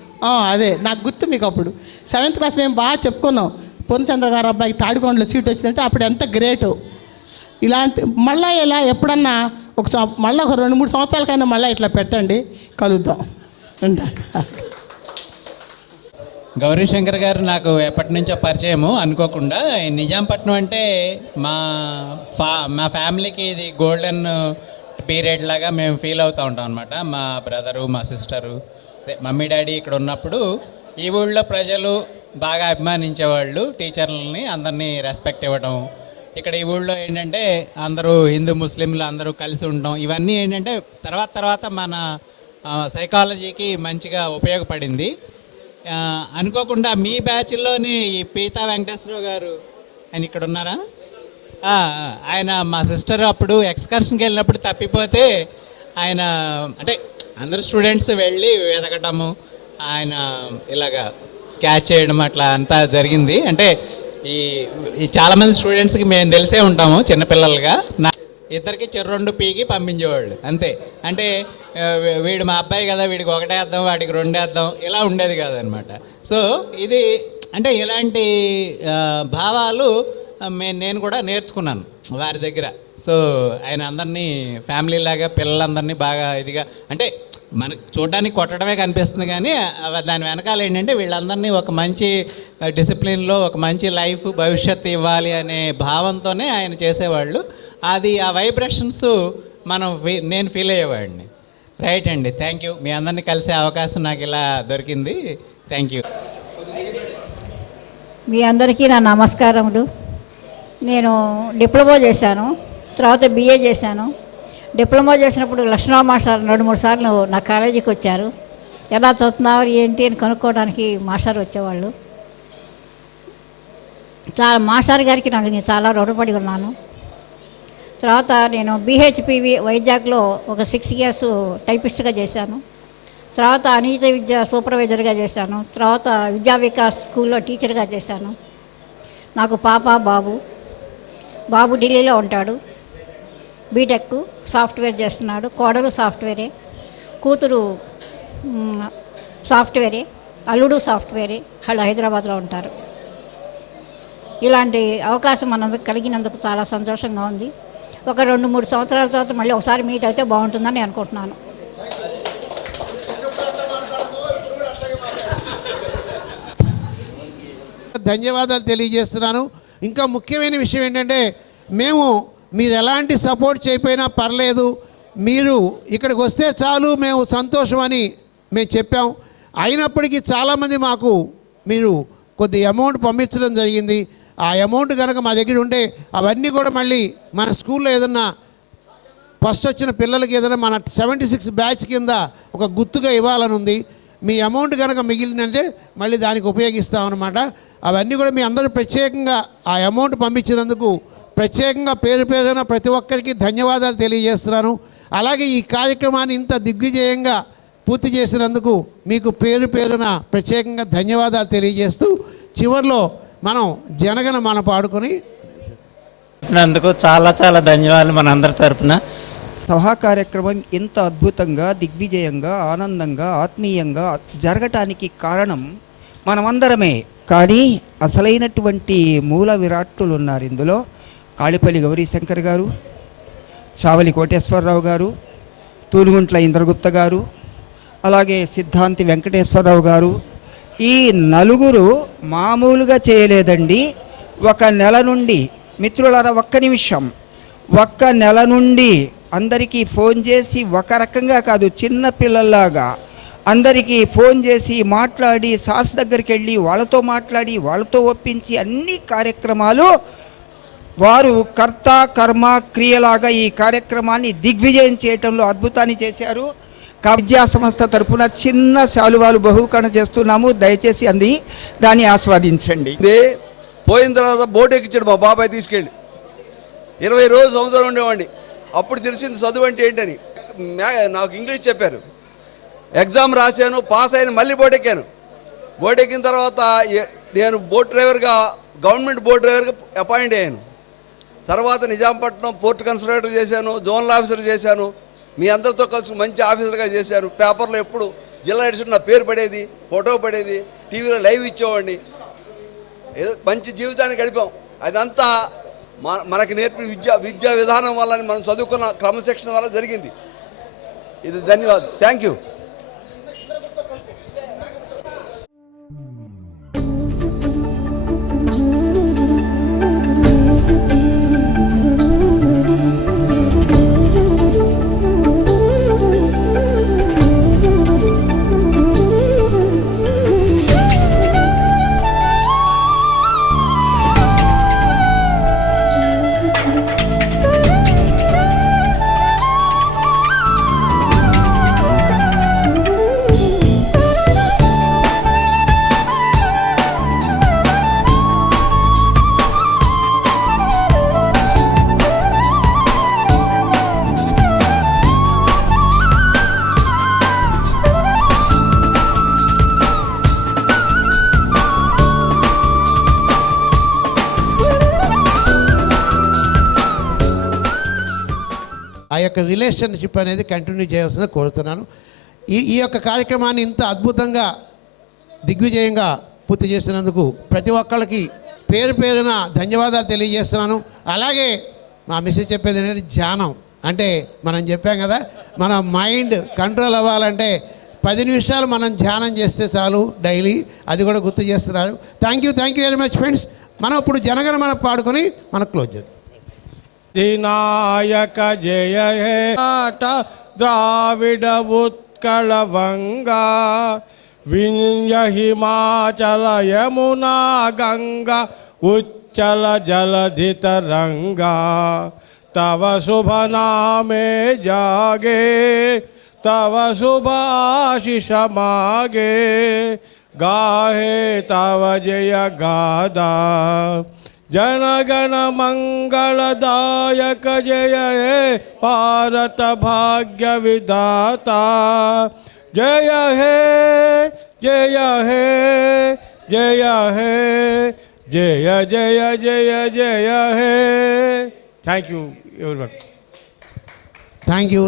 అదే నాకు గుర్తు మీకు. అప్పుడు 7th క్లాస్ మేము బాగా చెప్పుకున్నాం, పూర్ణచంద్ర గారు అబ్బాయికి తాడికొండలో సీట్ వచ్చిందంటే అప్పుడు ఎంత గ్రేటో. ఇలాంటి మళ్ళీ ఇలా ఎప్పుడన్నా మళ్ళీ ఒక 2-3 సంవత్సరాలకైనా మళ్ళీ ఇట్లా పెట్టండి, కలుద్దాం. గౌరీశంకర్ గారు నాకు ఎప్పటి నుంచో పరిచయము అనుకోకుండా. నిజాంపట్నం అంటే మా ఫ్యామిలీకి ఇది గోల్డెన్ పీరియడ్ లాగా మేము ఫీల్ అవుతూ ఉంటాం అనమాట. మా బ్రదరు, మా సిస్టరు, మమ్మీ డాడీ ఇక్కడ ఉన్నప్పుడు ఈ ఊళ్ళో ప్రజలు బాగా అభిమానించేవాళ్ళు. టీచర్లని అందరినీ రెస్పెక్ట్ ఇవ్వడం. ఇక్కడ ఈ ఊళ్ళో ఏంటంటే అందరూ హిందూ ముస్లింలు అందరూ కలిసి ఉండడం, ఇవన్నీ ఏంటంటే తర్వాత మన సైకాలజీకి మంచిగా ఉపయోగపడింది. అనుకోకుండా మీ బ్యాచ్లోని ఈ పీతా వెంకటేశ్వరరావు గారు, ఆయన ఇక్కడ ఉన్నారా? ఆయన మా సిస్టర్ అప్పుడు ఎక్స్కర్షన్కి వెళ్ళినప్పుడు తప్పిపోతే ఆయన అంటే అందరు స్టూడెంట్స్ వెళ్ళి వెతకటము, ఆయన ఇలాగా క్యాచ్ చేయడం అట్లా అంతా జరిగింది. అంటే ఈ చాలామంది స్టూడెంట్స్కి మేము తెలిసే ఉంటాము చిన్నపిల్లలుగా. ఇద్దరికి చెర్రెండు పీకి పంపించేవాళ్ళు అంతే. అంటే వీడు మా అబ్బాయి కదా, వీడికి 1 వేద్దాం, వాడికి 2 వేద్దాం, ఇలా ఉండేది కాదనమాట. సో ఇది అంటే ఇలాంటి భావాలు నేను కూడా నేర్చుకున్నాను వారి దగ్గర. సో ఆయన అందరినీ ఫ్యామిలీ లాగా పిల్లలందరినీ బాగా ఇదిగా, అంటే మనకు చూడడానికి కొట్టడమే కనిపిస్తుంది కానీ దాని వెనకాల ఏంటంటే వీళ్ళందరినీ ఒక మంచి డిసిప్లిన్లో ఒక మంచి లైఫ్ భవిష్యత్తు ఇవ్వాలి అనే భావంతోనే ఆయన చేసేవాళ్ళు. అది ఆ వైబ్రేషన్స్ నేను ఫీల్ అయ్యేవాడిని. రైట్ అండి, థ్యాంక్ యూ. మీ అందరినీ కలిసే అవకాశం నాకు ఇలా దొరికింది. Thank you. మీ అందరికీ నా నమస్కారములు. నేను డిప్లొమా చేశాను, తర్వాత బిఏ చేశాను. డిప్లొమా చేసినప్పుడు లక్ష్మణరావు మాస్టర్ 2-3 సార్లు నా కాలేజీకి వచ్చారు. ఎలా చదువుతున్నావు ఏంటి అని కనుక్కోవడానికి మాస్టర్ వచ్చేవాళ్ళు. మాస్టర్ గారికి నేను చాలా రుణపడి ఉన్నాను. తర్వాత నేను BHPV వైజాగ్లో ఒక 6 years టైపిస్ట్గా చేశాను. తర్వాత అనియత విద్య సూపర్వైజర్గా చేశాను. తర్వాత విద్యా వికాస్ స్కూల్లో టీచర్గా చేశాను. నాకు పాప, బాబు ఢిల్లీలో ఉంటాడు, బీటెక్ సాఫ్ట్వేర్ చేస్తున్నాడు. కోడలు సాఫ్ట్వేరే, కూతురు సాఫ్ట్వేరే, అల్లుడు సాఫ్ట్వేరే. వాళ్ళు హైదరాబాద్లో ఉంటారు. ఇలాంటి అవకాశం మనందరికి కలిగినందుకు చాలా సంతోషంగా ఉంది. ఒక 2-3 సంవత్సరాల తర్వాత మళ్ళీ ఒకసారి మీట్ అయితే బాగుంటుందని అనుకుంటున్నాను. ధన్యవాదాలు తెలియజేస్తున్నాను. ఇంకా ముఖ్యమైన విషయం ఏంటంటే మేము మీరు ఎలాంటి సపోర్ట్ చేయకపోయినా పర్లేదు, మీరు ఇక్కడికి వస్తే చాలు మేము సంతోషం అని మేము చెప్పాం. అయినప్పటికీ చాలామంది మాకు మీరు కొద్ది అమౌంట్ పంపించడం జరిగింది. ఆ అమౌంట్ కనుక మా దగ్గర ఉంటే అవన్నీ కూడా మళ్ళీ మన స్కూల్లో ఏదన్నా ఫస్ట్ వచ్చిన పిల్లలకి ఏదైనా మన 76 బ్యాచ్ కింద ఒక గుర్తుగా ఇవ్వాలని ఉంది. మీ అమౌంట్ కనుక మిగిలిందంటే మళ్ళీ దానికి ఉపయోగిస్తామన్నమాట. అవన్నీ కూడా మీ అందరూ ప్రత్యేకంగా ఆ అమౌంట్ పంపించినందుకు ప్రత్యేకంగా పేరు పేరున ప్రతి ఒక్కరికి ధన్యవాదాలు తెలియజేస్తున్నాను. అలాగే ఈ కార్యక్రమాన్ని ఇంత దిగ్విజయంగా పూర్తి చేసినందుకు మీకు పేరు పేరున ప్రత్యేకంగా ధన్యవాదాలు తెలియజేస్తూ చివరిలో మనం జనగణ మన పాడుకొని అందుకు చాలా చాలా ధన్యవాదాలు మన అందరి తరపున. సభా కార్యక్రమం ఇంత అద్భుతంగా దిగ్విజయంగా ఆనందంగా ఆత్మీయంగా జరగటానికి కారణం మనమందరమే. కానీ అసలైనటువంటి మూల విరాట్టులు ఉన్నారు ఇందులో. కాళిపల్లి గౌరీశంకర్ గారు, చావలి కోటేశ్వరరావు గారు, తూలుగుంట్ల ఇంద్రగుప్త గారు, అలాగే సిద్ధాంతి వెంకటేశ్వరరావు గారు. ఈ నలుగురు మామూలుగా చేయలేదండి. ఒక నెల నుండి మిత్రులారా, ఒక్క నిమిషం, ఒక్క నెల నుండి అందరికీ ఫోన్ చేసి ఒక రకంగా కాదు చిన్న పిల్లల్లాగా అందరికీ ఫోన్ చేసి మాట్లాడి సాస్ దగ్గరికి వెళ్ళి వాళ్ళతో మాట్లాడి వాళ్ళతో ఒప్పించి అన్ని కార్యక్రమాలు వారు కర్త కర్మ క్రియలాగా ఈ కార్యక్రమాన్ని దిగ్విజయం చేయటంలో అద్భుతాన్ని చేశారు. విద్యా సంస్థ తరఫున చిన్న శాలువాలు బహుకరణ చేస్తున్నాము. దయచేసి అంది దాన్ని ఆస్వాదించండి. పోయిన తర్వాత బోట్ ఎక్కించాడు మా బాబాయ్ తీసుకెళ్ళి. 20 రోజులు సముద్రం ఉండేవాడిని. అప్పుడు తెలిసింది చదువు అంటే ఏంటని. నాకు ఇంగ్లీష్ చెప్పారు, ఎగ్జామ్ రాశాను, పాస్ అయిన, మళ్ళీ బోట్ ఎక్కాను. బోట్ ఎక్కిన తర్వాత నేను బోట్ డ్రైవర్గా గవర్నమెంట్ బోట్ డ్రైవర్గా అపాయింట్ అయ్యాను. తర్వాత నిజాంపట్నం పోర్ట్ కన్సల్టేటర్ చేశాను, జోనల్ ఆఫీసర్ చేశాను, మీ అందరితో కలిసి మంచి ఆఫీసర్గా చేశాను. పేపర్లో ఎప్పుడు జిల్లా ఎడిషన్ నా పేరు పడేది, ఫోటో పడేది, టీవీలో లైవ్ ఇచ్చేవాడిని. ఏదో మంచి జీవితాన్ని గడిపాం. అదంతా మనకి నేర్పిన విద్యా విధానం వల్ల, మనం చదువుకున్న క్రమశిక్షణ వల్ల జరిగింది. ఇది ధన్యవాదాలు. Thank you. ఆ యొక్క రిలేషన్షిప్ అనేది కంటిన్యూ చేయాల్సిందిగా కోరుతున్నాను. ఈ యొక్క కార్యక్రమాన్ని ఇంత అద్భుతంగా దిగ్విజయంగా పూర్తి చేసినందుకు ప్రతి ఒక్కళ్ళకి పేరు పేరున ధన్యవాదాలు తెలియజేస్తున్నాను. అలాగే మా మిస్సెస్ చెప్పేది ఏంటంటే ధ్యానం అంటే మనం చెప్పాం కదా, మన మైండ్ కంట్రోల్ అవ్వాలంటే 10 నిమిషాలు మనం ధ్యానం చేస్తే చాలు డైలీ. అది కూడా గుర్తు చేస్తున్నారు. Thank you very much friends. మనం ఇప్పుడు జనగణ మన పాడుకొని మనం క్లోజ్ చేద్దాం. నాయక జయ హే ద్రావిడ ఉత్కళ వంగా వింధ్య హిమాచల యమునా గంగా ఉచ్చల జలధి తరంగా తవ శుభ నామే జాగే తవ శుభాశిష మాగే గాహే తవ జయ గాదా जनगण मंगलदायक जय हे भारत भाग्य विधाता जय हे जय हे जय हे जय जय जय जय हे. Thank you everyone. Thank you